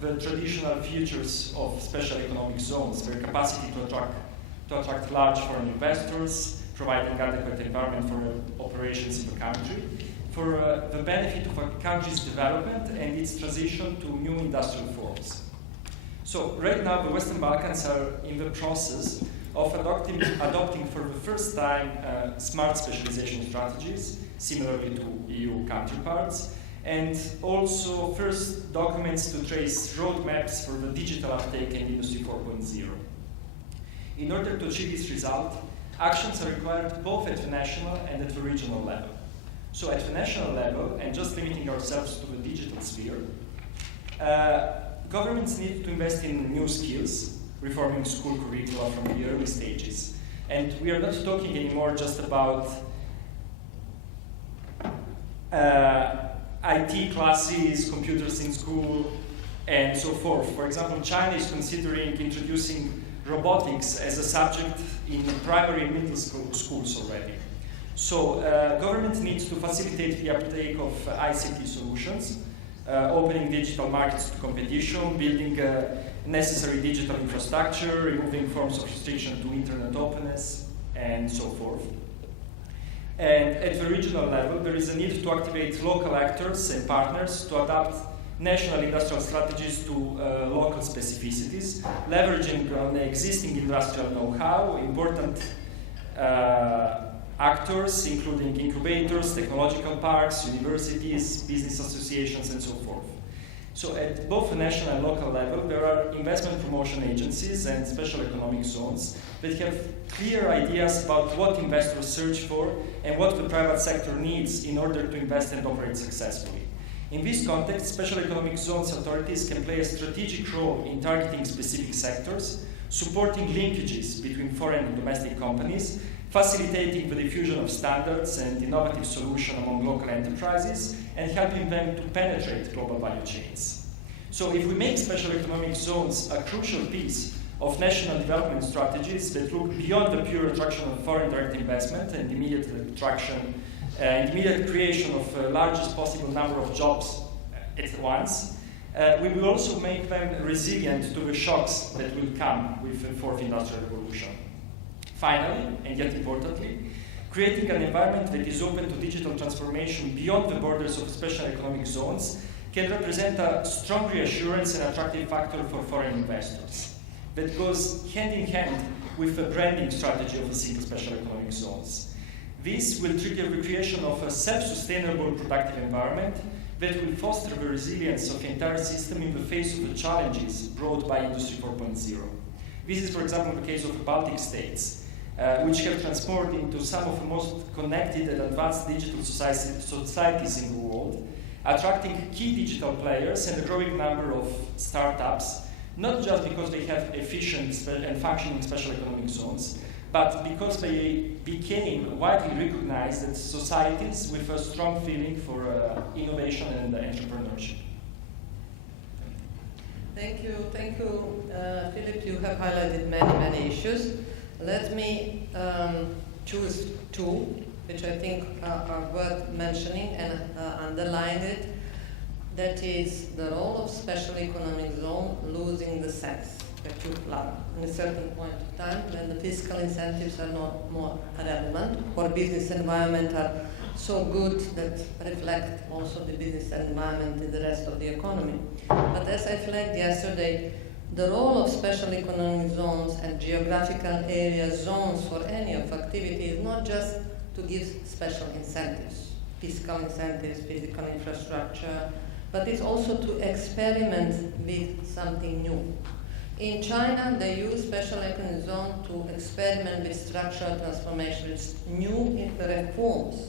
the traditional features of special economic zones, their capacity to attract large foreign investors, providing adequate environment for operations in the country, for the benefit of a country's development and its transition to new industrial forms. So right now the Western Balkans are in the process of adopting for the first time smart specialization strategies, similarly to EU counterparts, and also first documents to trace roadmaps for the digital uptake in Industry 4.0. In order to achieve this result, actions are required both at the national and at the regional level. So at the national level, and just limiting ourselves to the digital sphere, governments need to invest in new skills, reforming school curricula from the early stages. And we are not talking anymore just about IT classes, computers in school, and so forth. For example, China is considering introducing robotics as a subject in primary and middle schools already. So government needs to facilitate the uptake of ICT solutions, opening digital markets to competition, building necessary digital infrastructure, removing forms of restriction to internet openness, and so forth. And at the regional level, there is a need to activate local actors and partners to adapt national industrial strategies to local specificities, leveraging on existing industrial know-how, important actors, including incubators, technological parks, universities, business associations, and so forth. So at both the national and local level, there are investment promotion agencies and special economic zones that have clear ideas about what investors search for and what the private sector needs in order to invest and operate successfully. In this context, special economic zones authorities can play a strategic role in targeting specific sectors, supporting linkages between foreign and domestic companies, facilitating the diffusion of standards and innovative solutions among local enterprises, and helping them to penetrate global value chains. So if we make special economic zones a crucial piece of national development strategies that look beyond the pure attraction of foreign direct investment and immediate creation of the largest possible number of jobs at once, we will also make them resilient to the shocks that will come with the fourth industrial revolution. Finally, and yet importantly, creating an environment that is open to digital transformation beyond the borders of special economic zones can represent a strong reassurance and attractive factor for foreign investors that goes hand in hand with the branding strategy of the single special economic zones. This will trigger the creation of a self-sustainable productive environment that will foster the resilience of the entire system in the face of the challenges brought by Industry 4.0. This is, for example, the case of the Baltic states, which have transformed into some of the most connected and advanced digital societies in the world, attracting key digital players and a growing number of startups, not just because they have efficient and functioning special economic zones, but because they became widely recognized as societies with a strong feeling for innovation and entrepreneurship. Thank you, Philip. You have highlighted many issues. Let me choose two, which I think are worth mentioning and underline it. That is the role of special economic zone losing the sense that you love in a certain point of time when the fiscal incentives are not more relevant or business environment are so good that reflect also the business environment in the rest of the economy. But as I flagged yesterday, the role of special economic zones and geographical area zones for any of activity is not just to give special incentives, fiscal incentives, physical infrastructure, but it's also to experiment with something new. In China, they use special economic zone to experiment with structural transformation, with new reforms,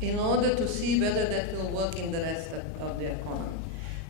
in order to see whether that will work in the rest of the economy.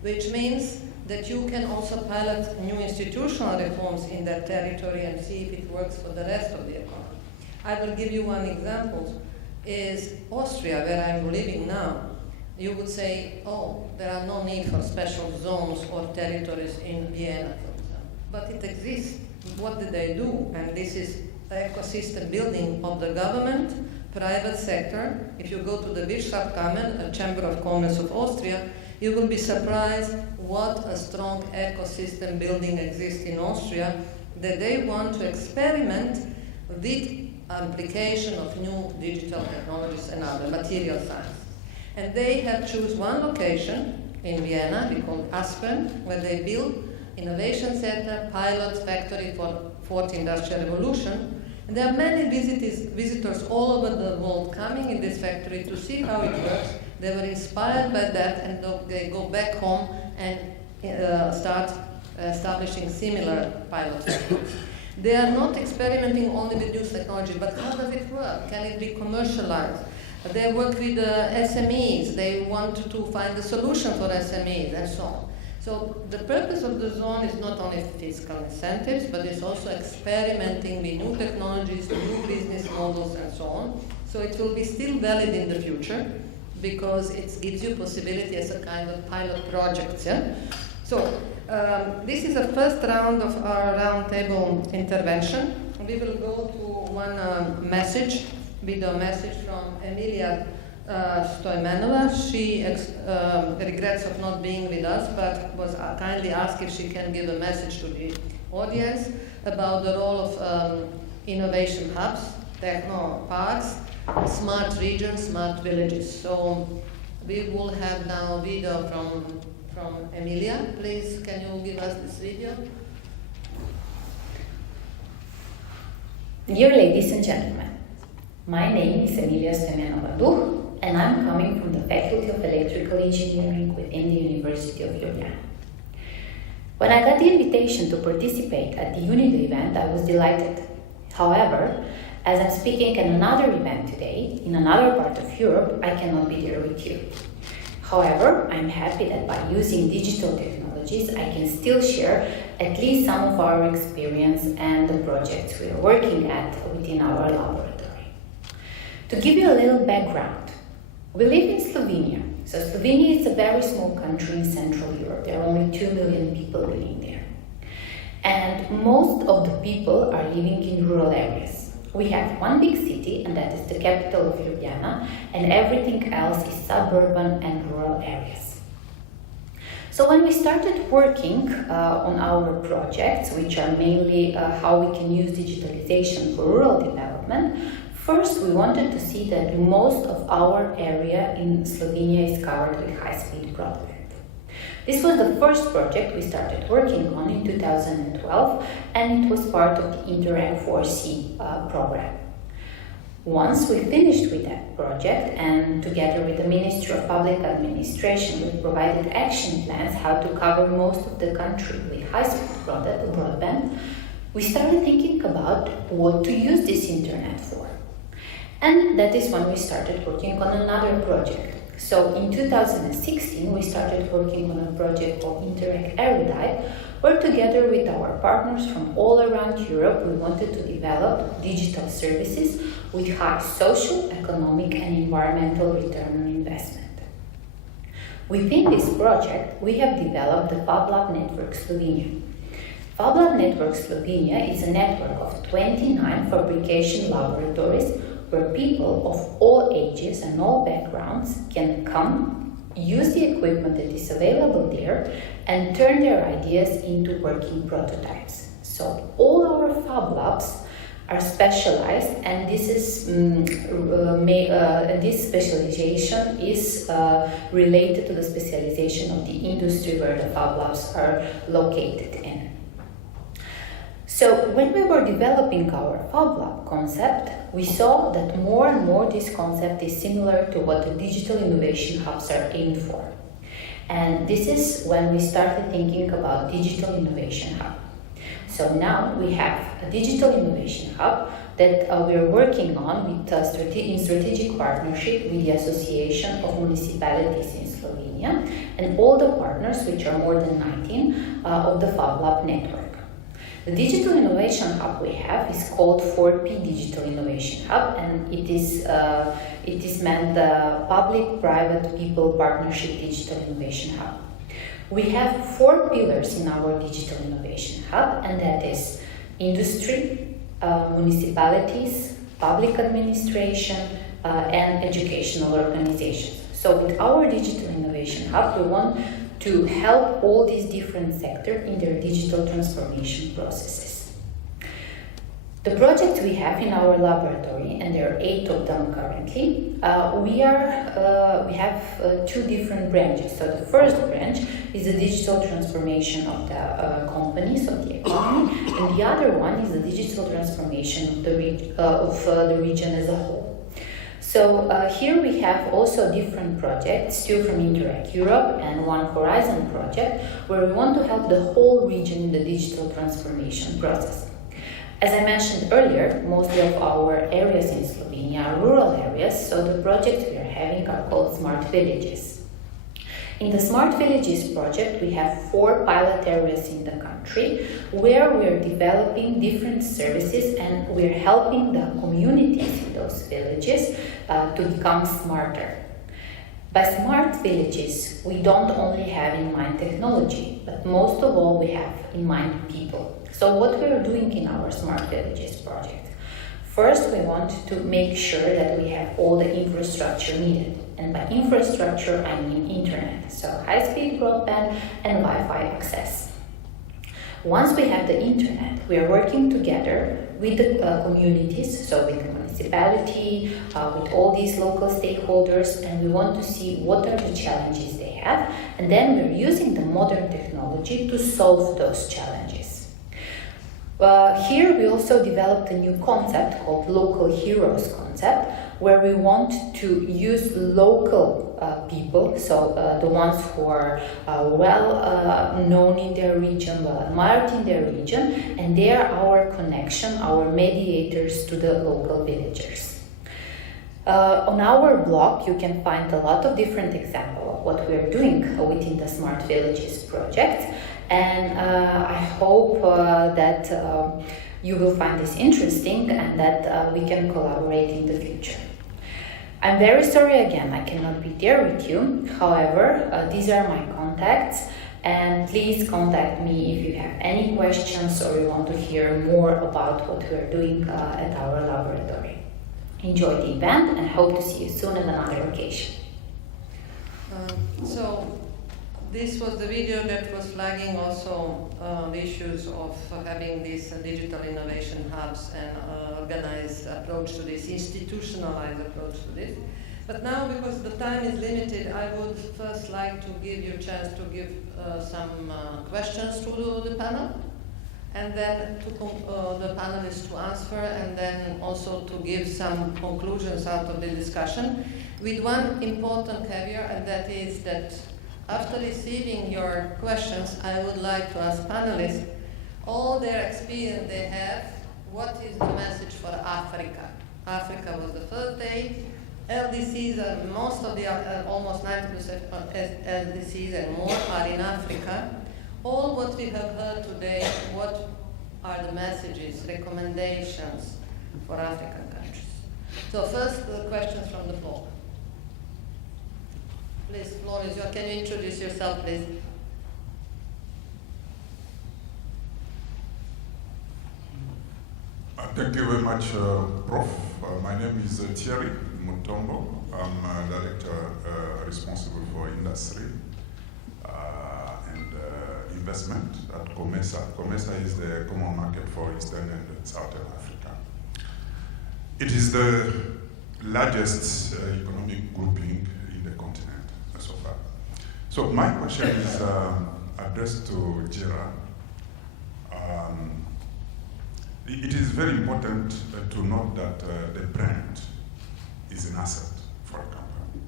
Which means that you can also pilot new institutional reforms in that territory and see if it works for the rest of the economy. I will give you one example, is Austria, where I'm living now. You would say, oh, there are no need for special zones or territories in Vienna, for example. But it exists. What did they do? And this is ecosystem building of the government, private sector. If you go to the Wirtschaftskammer, a Chamber of Commerce of Austria, you will be surprised what a strong ecosystem building exists in Austria, that they want to experiment with application of new digital technologies and other material science. And they have chosen one location in Vienna, we call it Aspen, where they build innovation center, pilot factory for fourth industrial revolution. And there are many visitors all over the world coming in this factory to see how it works. They were inspired by that, and they go back home and start establishing similar pilot factories. They are not experimenting only with new technology, but how does it work? Can it be commercialized? They work with SMEs. They want to find a solution for SMEs and so on. So the purpose of the zone is not only fiscal incentives, but it's also experimenting with new technologies, new business models, and so on. So it will be still valid in the future because it gives you possibility as a kind of pilot project. Yeah? So this is the first round of our roundtable intervention. We will go to one video message from Emilia Stoimanova. She regrets of not being with us, but was kindly asked if she can give a message to the audience about the role of innovation hubs, techno parks, smart regions, smart villages. So we will have now a video from Emilia. Please, can you give us this video? Dear ladies and gentlemen, my name is Emilia Stoimanova, and I'm coming from the Faculty of Electrical Engineering within the University of Ljubljana. When I got the invitation to participate at the UNIDO event, I was delighted. However, as I'm speaking at another event today, in another part of Europe, I cannot be there with you. However, I'm happy that by using digital technologies, I can still share at least some of our experience and the projects we are working at within our laboratory. To give you a little background, we live in Slovenia. So Slovenia is a very small country in Central Europe. There are only 2 million people living there. And most of the people are living in rural areas. We have one big city, and that is the capital of Ljubljana, and everything else is suburban and rural areas. So when we started working on our projects, which are mainly how we can use digitalization for rural development, first we wanted to see that most of our area in Slovenia is covered with high-speed broadband. This was the first project we started working on in 2012, and it was part of the Interreg 4C program. Once we finished with that project, and together with the Ministry of Public Administration, we provided action plans how to cover most of the country with high-speed broadband, we started thinking about what to use this internet for. And that is when we started working on another project. So in 2016, we started working on a project called Interreg Erudite, where together with our partners from all around Europe, we wanted to develop digital services with high social, economic, and environmental return on investment. Within this project, we have developed the FabLab Network Slovenia. FabLab Network Slovenia is a network of 29 fabrication laboratories where people of all ages and all backgrounds can come, use the equipment that is available there, and turn their ideas into working prototypes. So all our Fab Labs are specialized, and this specialization is related to the specialization of the industry where the Fab Labs are located in. So when we were developing our Fab Lab concept, we saw that more and more this concept is similar to what the digital innovation hubs are aimed for. And this is when we started thinking about digital innovation hub. So now we have a digital innovation hub that we are working on with in strategic partnership with the Association of Municipalities in Slovenia and all the partners, which are more than 19, of the Fab Lab network. The digital innovation hub we have is called 4P Digital Innovation Hub, and it is meant the Public-Private People Partnership Digital Innovation Hub. We have 4 pillars in our digital innovation hub, and that is industry, municipalities, public administration, and educational organizations. So with our digital innovation hub, we want to help all these different sectors in their digital transformation processes. The projects we have in our laboratory, and there are 8 of them currently, we have 2 different branches. So the first branch is the digital transformation of the companies, of the economy, and the other one is the digital transformation of the region as a whole. So here we have also different projects, 2 from Interreg Europe and 1 Horizon project, where we want to help the whole region in the digital transformation process. As I mentioned earlier, mostly of our areas in Slovenia are rural areas, so the projects we are having are called Smart Villages. In the Smart Villages project, we have 4 pilot areas in the country where we are developing different services, and we are helping the communities in those villages to become smarter. By smart villages, we don't only have in mind technology, but most of all we have in mind people. So what we are doing in our Smart Villages project? First, we want to make sure that we have all the infrastructure needed. And by infrastructure, I mean internet, so high-speed broadband and Wi-Fi access. Once we have the internet, we are working together with the communities, so with the municipality, with all these local stakeholders, and we want to see what are the challenges they have, and then we're using the modern technology to solve those challenges. Here we also developed a new concept called Local Heroes concept, where we want to use local people, so the ones who are well known in their region, well admired in their region, and they are our connection, our mediators to the local villagers. On our blog, you can find a lot of different examples of what we are doing within the Smart Villages project, and I hope that you will find this interesting and that we can collaborate in the future. I'm very sorry again, I cannot be there with you. However, these are my contacts, and please contact me if you have any questions or you want to hear more about what we are doing at our laboratory. Enjoy the event and hope to see you soon at another occasion. So this was the video that was flagging also the issues of having these digital innovation hubs and organized approach to this, institutionalized approach to this. But now, because the time is limited, I would first like to give you a chance to give some questions to the panel, and then to the panelists to answer, and then also to give some conclusions out of the discussion, with one important caveat, and that is that after receiving your questions, I would like to ask panelists all their experience they have, what is the message for Africa? Africa was the first day. LDCs are most of the, almost 90% of LDCs and more are in Africa. All what we have heard today, what are the messages, recommendations for African countries? So first, the questions from the floor. Please, floor is yours. Can you introduce yourself, please? Thank you very much, Prof. My name is Thierry Mutombo. I'm Director responsible for industry and investment at COMESA. COMESA is the Common Market for Eastern and Southern Africa. It is the largest economic grouping in the continent so far. So my question is addressed to Jira. It is very important to note that the brand is an asset for a company.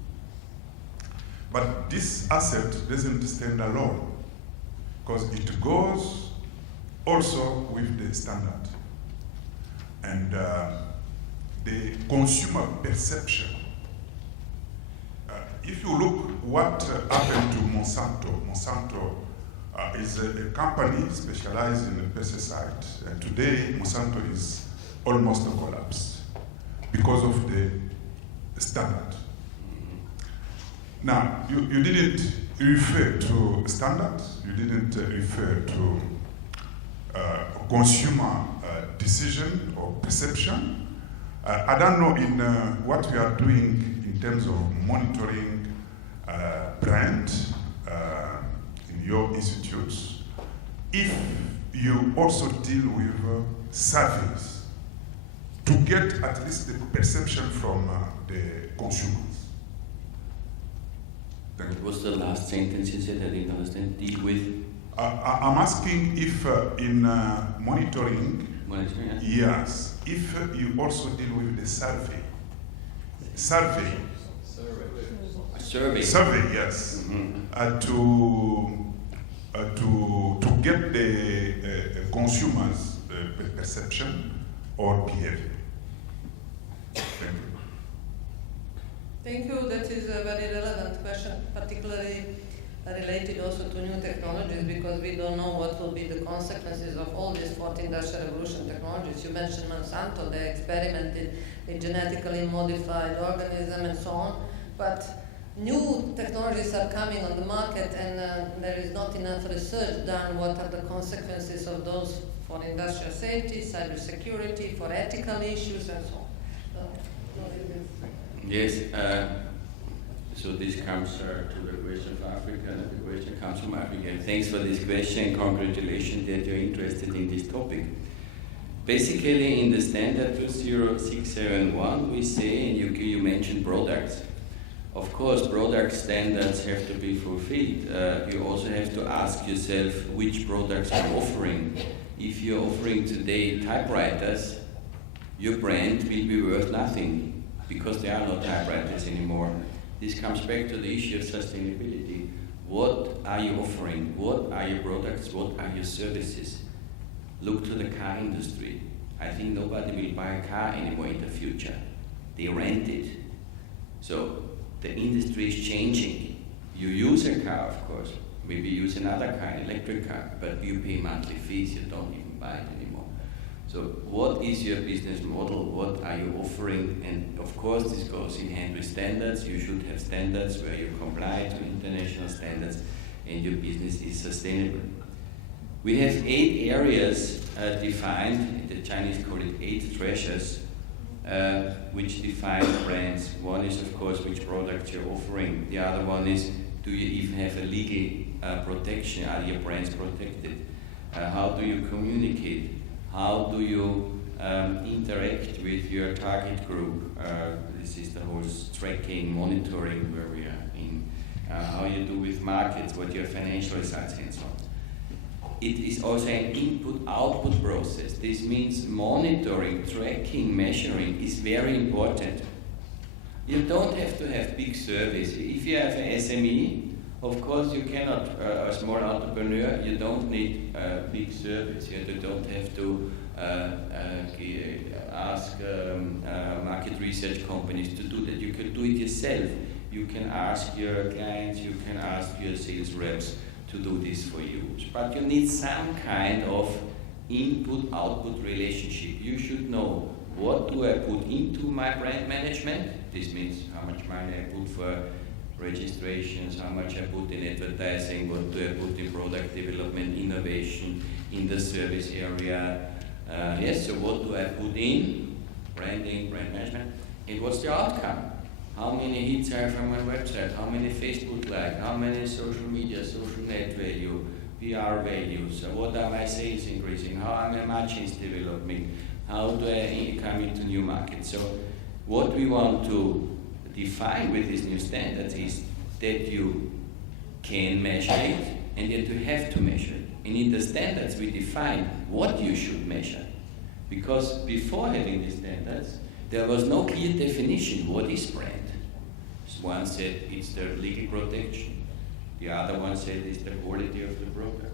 But this asset doesn't stand alone, because it goes also with the standard. And the consumer perception. If you look what happened to Monsanto is a company specialized in pesticides, and today Monsanto is almost collapsed because of the standard. Now, you didn't refer to standards, you didn't refer to consumer decision or perception. I don't know in what we are doing in terms of monitoring brand in your institutes, if you also deal with surveys to get at least the perception from the consumers. What was the last sentence you said? I didn't understand. Deal with? I'm asking if in monitoring, yes, if you also deal with the survey. Survey, yes. Mm-hmm. To get the consumers' perception or behavior. Thank you. Thank you. That is a very relevant question, particularly related also to new technologies, because we don't know what will be the consequences of all these fourth industrial revolution technologies. You mentioned Monsanto, they experimented with genetically modified organisms and so on, but new technologies are coming on the market, and there is not enough research done what are the consequences of those for industrial safety, cybersecurity, for ethical issues and so on. Yes, so this comes to the question of Africa, and the question comes from Africa. Thanks for this question, and congratulations that you're interested in this topic. Basically, in the standard 20671, we say, and you mentioned products. Of course, product standards have to be fulfilled. You also have to ask yourself which products you're offering. If you're offering today typewriters, your brand will be worth nothing, because there are no typewriters anymore. This comes back to the issue of sustainability. What are you offering? What are your products? What are your services? Look to the car industry. I think nobody will buy a car anymore in the future. They rent it. So the industry is changing. You use a car, of course. Maybe use another car, an electric car, but you pay monthly fees. You don't even buy it anymore. So what is your business model? What are you offering? And of course this goes in hand with standards. You should have standards where you comply to international standards and your business is sustainable. We have 8 areas defined, the Chinese call it 8 treasures, which define brands. One is of course which products you're offering. The other one is, do you even have a legal protection? Are your brands protected? How do you communicate? How do you interact with your target group? This is the whole tracking, monitoring where we are in. How you do with markets, what your financial results and so on. It is also an input-output process. This means monitoring, tracking, measuring is very important. You don't have to have big service. If you have an SME, of course you cannot, a small entrepreneur, you don't need big service. You don't have to ask market research companies to do that. You can do it yourself. You can ask your clients, you can ask your sales reps to do this for you. But you need some kind of input-output relationship. You should know, what do I put into my brand management? This means how much money I put for registrations, how much I put in advertising, what do I put in product development, innovation, in the service area. So what do I put in? Branding, brand management. And what's the outcome? How many hits I have on my website? How many Facebook likes? How many social media, social net value, PR values? What are my sales increasing? How are my margins developing? How do I come into new markets? So what we want to define with these new standards is that you can measure it and that you have to measure it. And in the standards we define what you should measure. Because before having these standards, there was no clear definition what is brand. One said it's the legal protection. The other one said it's the quality of the broker.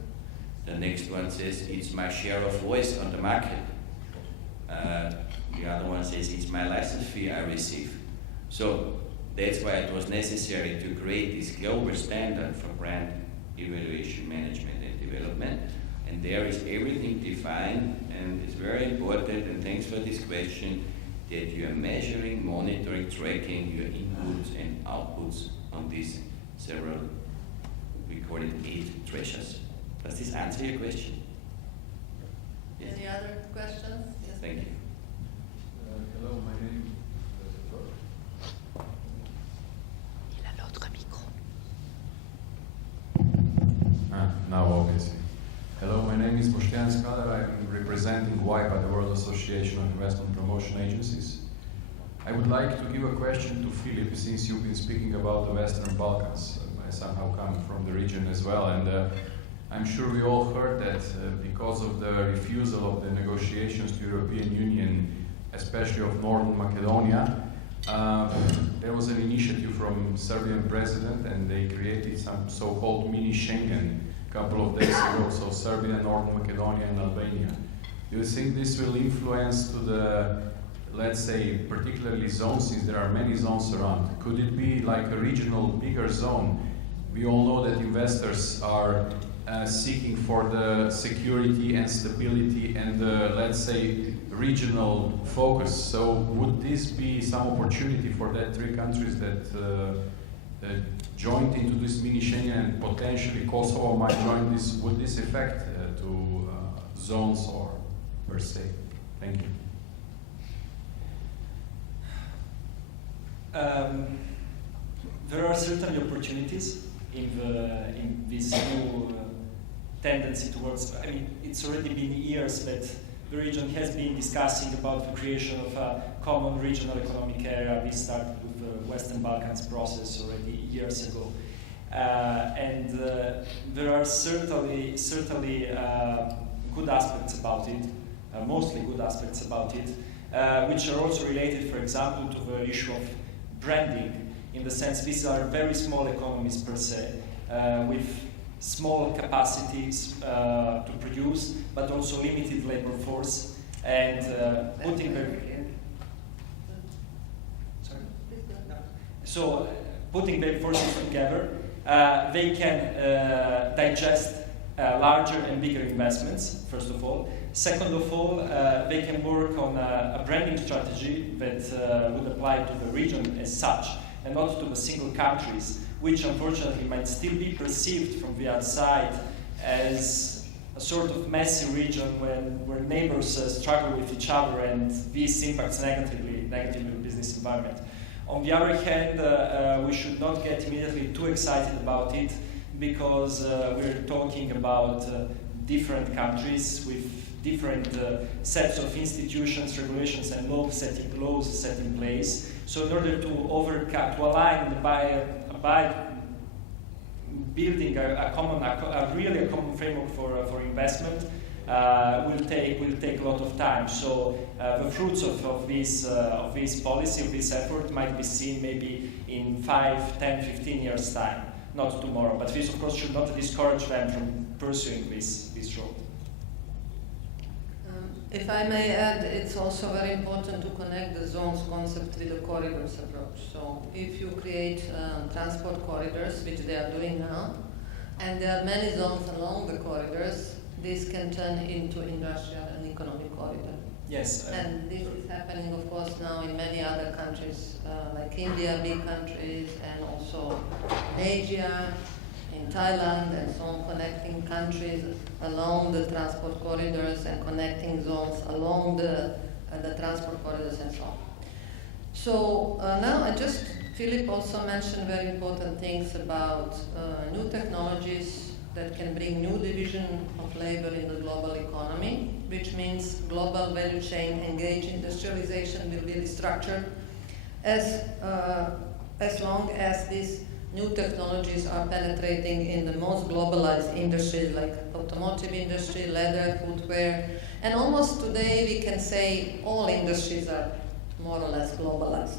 The next one says it's my share of voice on the market. The other one says it's my license fee I receive. So that's why it was necessary to create this global standard for brand evaluation, management and development. And there is everything defined, and it's very important, and thanks for this question, that you are measuring, monitoring, tracking your inputs and outputs on these several, we call it 8 treasures. Does this answer your question? Yes. Any other questions? Yes. Thank you. Hello, my name Il a l'autre micro. now obviously. Hello, my name is Boštjan Skladar. I'm representing WIPA, the World Association of Investment Promotion Agencies. I would like to give a question to Philip, since you've been speaking about the Western Balkans. I somehow come from the region as well, and I'm sure we all heard that because of the refusal of the negotiations to European Union, especially of Northern Macedonia, there was an initiative from Serbian president, and they created some so-called mini Schengen a couple of days ago, so Serbia, Northern Macedonia and Albania. Do you think this will influence to the, let's say, particularly zones, since there are many zones around? Could it be like a regional bigger zone? We all know that investors are seeking for the security and stability and the, let's say, regional focus. So would this be some opportunity for that 3 countries that joined into this mini Schengen, and potentially Kosovo might join this? Would this affect to zones or per se? Thank you. There are certainly opportunities in this new tendency towards, I mean, it's already been years that the region has been discussing about the creation of a common regional economic area. We started with the Western Balkans process already years ago. And there are certainly good aspects about it, mostly good aspects about it, which are also related, for example, to the issue of branding, in the sense these are very small economies per se, with small capacities to produce, but also limited labor force, and putting their putting their forces together, they can digest larger and bigger investments, first of all. Second of all, they can work on a branding strategy that would apply to the region as such, and not to the single countries, which unfortunately might still be perceived from the outside as a sort of messy region where neighbors struggle with each other, and this impacts negatively the business environment. On the other hand, we should not get immediately too excited about it, because we're talking about different countries with different sets of institutions, regulations, and laws set in place. So in order to align by building a really common framework for investment will take a lot of time. So the fruits of this policy, of this effort, might be seen maybe in 5, 10, 15 years' time, not tomorrow. But this, of course, should not discourage them from pursuing this road. If I may add, it's also very important to connect the zones concept with the corridors approach. So if you create transport corridors, which they are doing now, and there are many zones along the corridors, this can turn into industrial and economic corridor. Yes. And this is happening, of course, now in many other countries, like India, big countries, and also Asia, in Thailand, and so on, connecting countries along the transport corridors and connecting zones along the transport corridors and so on. So now Philip also mentioned very important things about new technologies that can bring new division of labor in the global economy, which means global value chain engaged industrialization will be restructured as long as these new technologies are penetrating in the most globalized industries like automotive industry, leather, footwear, and almost today we can say all industries are more or less globalized.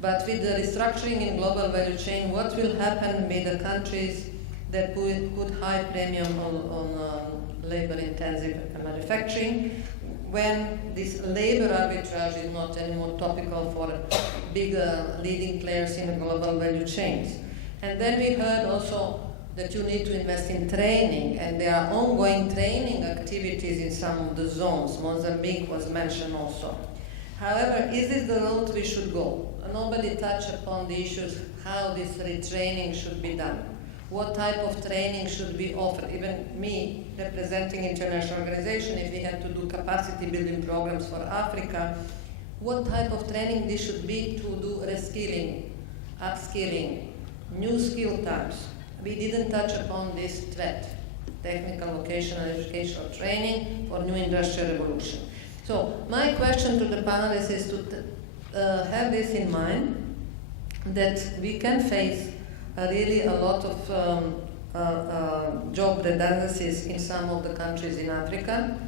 But with the restructuring in global value chain, what will happen with the countries that put high premium on labor-intensive manufacturing, when this labor arbitrage is not anymore topical for bigger leading players in the global value chains? And then we heard also that you need to invest in training, and there are ongoing training activities in some of the zones. Mozambique was mentioned also. However, is this the road we should go? Nobody touched upon the issues how this retraining should be done. What type of training should be offered? Even me, representing international organization, if we have to do capacity building programs for Africa, what type of training this should be to do reskilling, upskilling, new skill types? We didn't touch upon this threat, technical, vocational, educational training for new industrial revolution. So my question to the panelists is to have this in mind, that we can face really a lot of job redundancies in some of the countries in Africa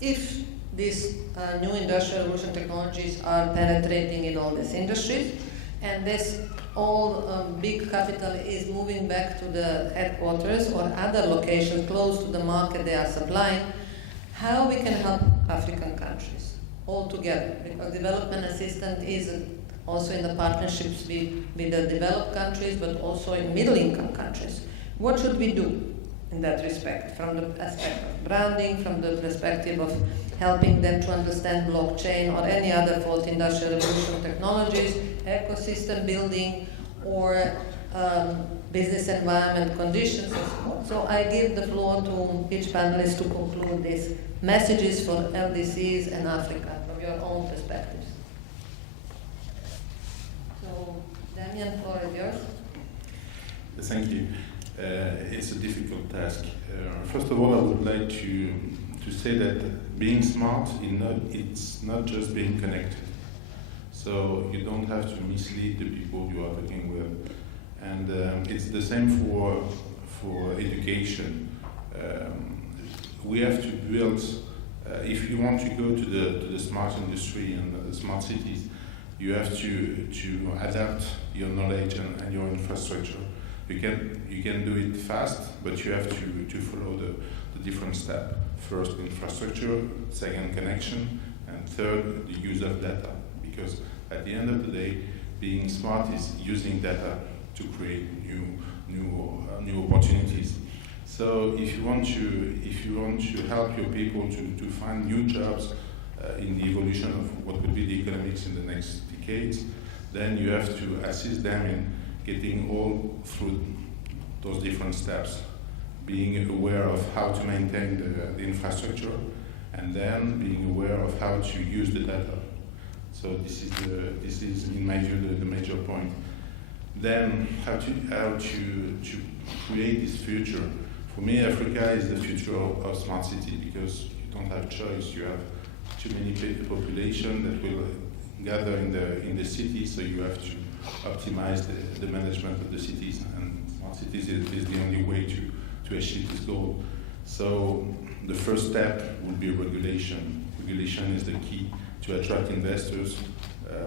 if these new industrial revolution technologies are penetrating in all these industries, and this all big capital is moving back to the headquarters or other locations close to the market they are supplying. How we can help African countries all together? Because development assistance is also in the partnerships with the developed countries, but also in middle-income countries. What should we do in that respect, from the aspect of branding, from the perspective of helping them to understand blockchain or any other fourth industrial revolution technologies, ecosystem building, or business environment conditions and so on. So I give the floor to each panelist to conclude these messages for LDCs and Africa from your own perspectives. So, Damien, the floor is yours. Thank you. It's a difficult task. First of all, I would like to say that being smart, it's not just being connected. So you don't have to mislead the people you are talking with. And it's the same for education. We have to build, if you want to go to the smart industry and the smart cities, you have to adapt your knowledge and your infrastructure. You can do it fast, but you have to follow the different steps. First, infrastructure, second, connection, and third, the use of data. Because at the end of the day, being smart is using data to create new opportunities. So So if you want to help your people to find new jobs in the evolution of what will be the economics in the next decades, then you have to assist them in getting all through those different steps, being aware of how to maintain the infrastructure, and then being aware of how to use the data. So this is in my view the major point. Then how to create this future. For me, Africa is the future of smart city, because you don't have choice. You have too many population that will gather in the city, so you have to optimize the management of the cities, and smart cities is the only way to achieve this goal. So the first step would be regulation. Regulation is the key to attract investors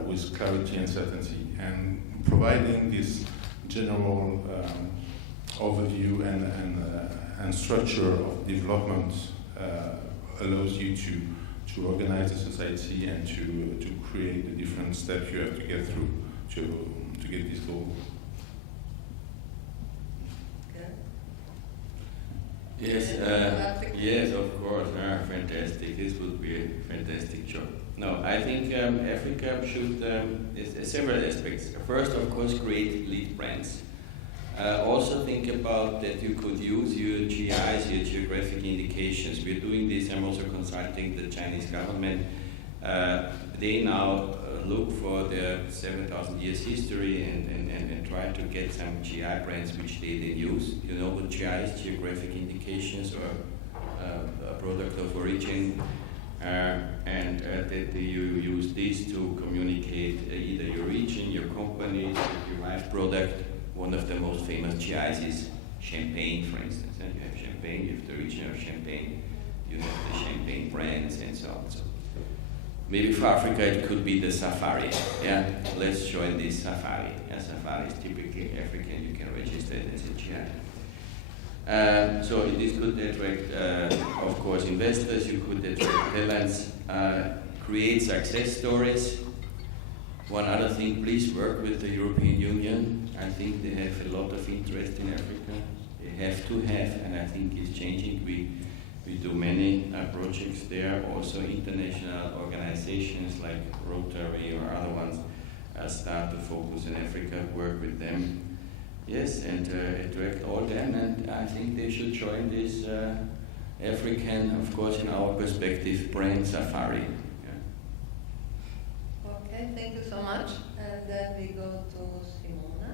with clarity and certainty, and providing this general overview and structure of development allows you to organize the society and to create the different steps you have to get through to get this goal. Yes, of course. Fantastic. This would be a fantastic job. No, I think Africa should, there's several aspects. First, of course, create lead brands. Also think about that you could use your GIs, your geographic indications. We're doing this. I'm also consulting the Chinese government. They now look for their 7,000 years history and try to get some GI brands which they then use. You know what GI is, geographic indications, or a product of origin. And that you use this to communicate either your region, your companies, your derived product. One of the most famous GIs is Champagne, for instance. And you have Champagne, you have the region of Champagne, you have the Champagne brands, and so on. So maybe for Africa it could be the safari. Yeah, let's join this safari. Yeah, safari is typically African. You can register it as a GI. So this could attract, of course, investors. You could attract talents, create success stories. One other thing, please work with the European Union. I think they have a lot of interest in Africa. They have to have, and I think it's changing. We do many projects there. Also, international organizations like Rotary or other ones start to focus on Africa, work with them. Yes, and attract all them, and I think they should join this African, of course, in our perspective, brand safari. Yeah. Okay, thank you so much. And then we go to Simona.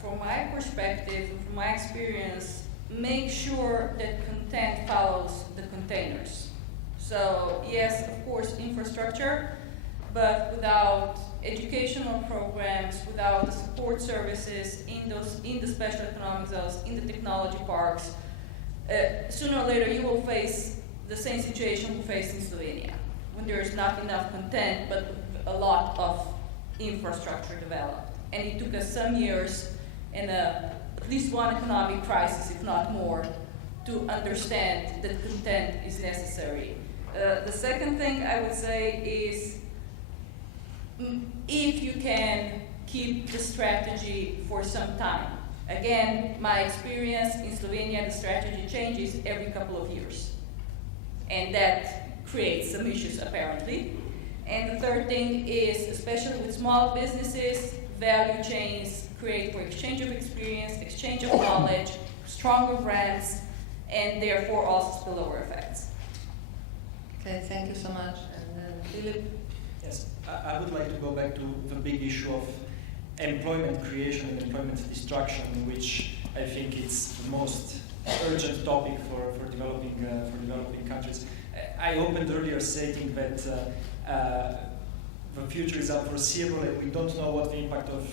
From my perspective, from my experience, make sure that content follows the containers. So yes, of course, infrastructure, but without educational programs, without the support services in the special economic zones, in the technology parks, sooner or later you will face the same situation we faced in Slovenia, when there is not enough content, but a lot of infrastructure developed. And it took us some years and at least one economic crisis, if not more, to understand that content is necessary. The second thing I would say is, if you can keep the strategy for some time. Again, my experience in Slovenia, the strategy changes every couple of years. And that creates some issues, apparently. And the third thing is, especially with small businesses, value chains create for exchange of experience, exchange of knowledge, stronger brands, and therefore also spillover effects. Okay, thank you so much. And then Philip. Yes, I would like to go back to the big issue of employment creation and employment destruction, which I think it's the most urgent topic for developing countries. I opened earlier stating that the future is unforeseeable and we don't know what the impact of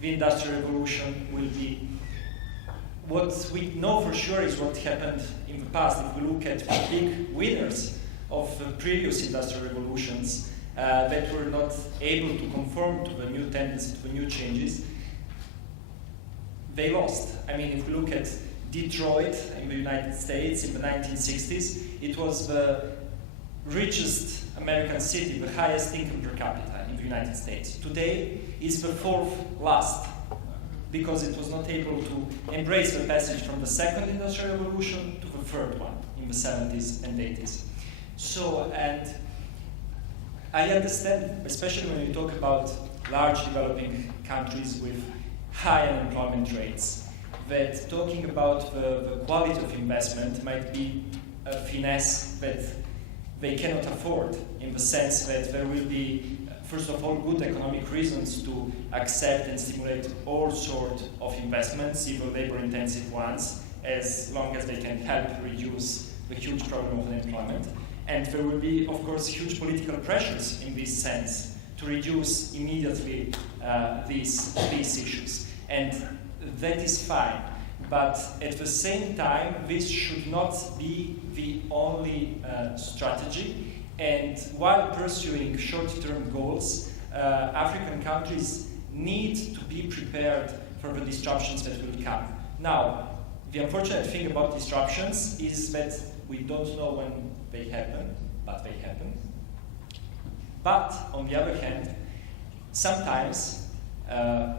the Industrial Revolution will be. What we know for sure is what happened in the past. If we look at the big winners of the previous industrial revolutions that were not able to conform to the new tendencies, to the new changes, they lost. I mean, if we look at Detroit in the United States in the 1960s, it was the richest American city, the highest income per capita in the United States. Today, it's the fourth last. because it was not able to embrace the passage from the second industrial revolution to the third one in the 70s and 80s. So, and I understand, especially when you talk about large developing countries with high unemployment rates, that talking about the quality of investment might be a finesse that they cannot afford, in the sense that there will be, first of all, good economic reasons to accept and stimulate all sorts of investments, even labor-intensive ones, as long as they can help reduce the huge problem of unemployment. And there will be, of course, huge political pressures in this sense to reduce immediately these issues. And that is fine. But at the same time, this should not be the only strategy. And while pursuing short-term goals, African countries need to be prepared for the disruptions that will come. Now, the unfortunate thing about disruptions is that we don't know when they happen, but they happen. But on the other hand, sometimes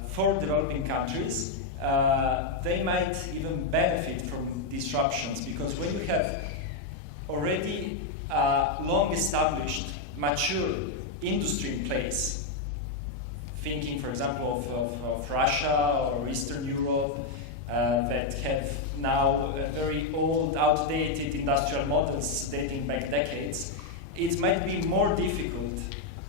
for developing countries, they might even benefit from disruptions, because when you have already long-established, mature industry in place, thinking, for example, of Russia or Eastern Europe, that have now very old, outdated industrial models dating back decades, it might be more difficult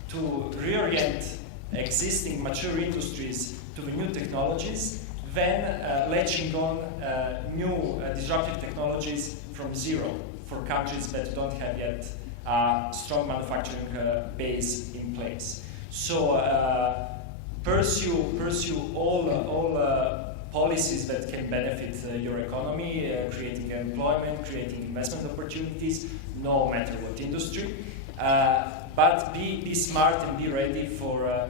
to reorient existing mature industries to the new technologies than latching on new disruptive technologies from zero for countries that don't have yet a strong manufacturing base in place. So pursue all policies that can benefit your economy, creating employment, creating investment opportunities, no matter what industry. But be smart and be ready for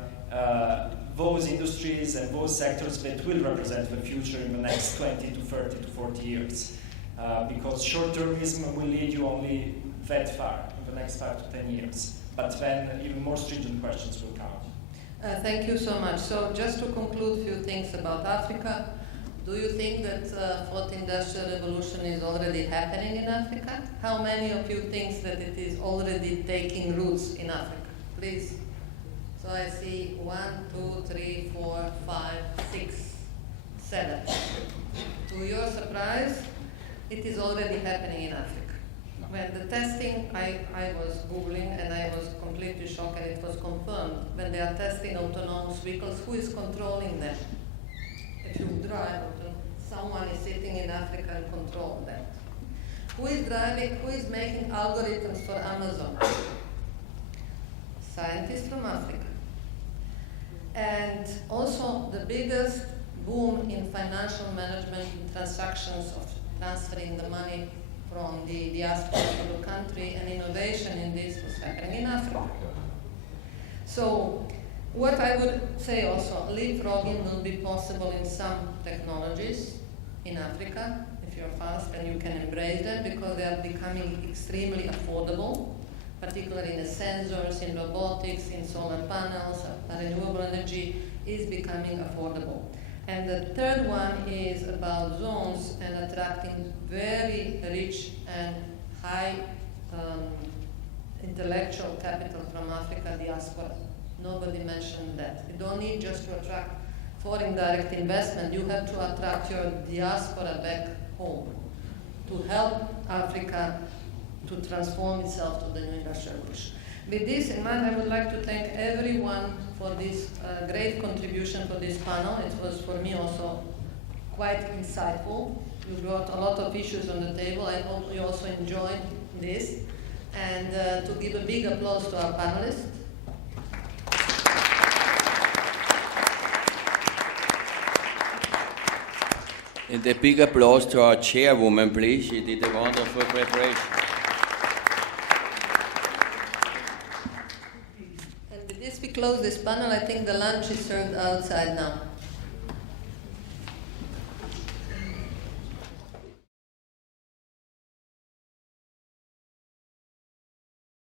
those industries and those sectors that will represent the future in the next 20 to 30 to 40 years. Because short-termism will lead you only that far in the next 5 to 10 years. But then even more stringent questions will come. Thank you so much. So just to conclude a few things about Africa, do you think that fourth industrial revolution is already happening in Africa? How many of you think that it is already taking roots in Africa? Please. So I see 1, 2, 3, 4, 5, 6, 7. To your surprise, it is already happening in Africa. When the testing, I was Googling and I was completely shocked, and it was confirmed. When they are testing autonomous vehicles, who is controlling them? If you drive, someone is sitting in Africa and control them. Who is driving, who is making algorithms for Amazon? Scientists from Africa. And also the biggest boom in financial management transactions of transferring the money from the diaspora to the country, and innovation in this was happening in Africa. So what I would say also, leapfrogging will be possible in some technologies in Africa, if you're fast and you can embrace them, because they are becoming extremely affordable, particularly in the sensors, in robotics, in solar panels, renewable energy is becoming affordable. And the third one is about zones and attracting very rich and high intellectual capital from Africa diaspora. Nobody mentioned that. You don't need just to attract foreign direct investment, you have to attract your diaspora back home to help Africa to transform itself to the new industrial revolution. With this in mind, I would like to thank everyone for this great contribution for this panel. It was for me also quite insightful. You brought a lot of issues on the table. I hope you also enjoyed this. And to give a big applause to our panelists. And a big applause to our chairwoman, please. She did a wonderful preparation. And with this, we close this panel. I think the lunch is served outside now.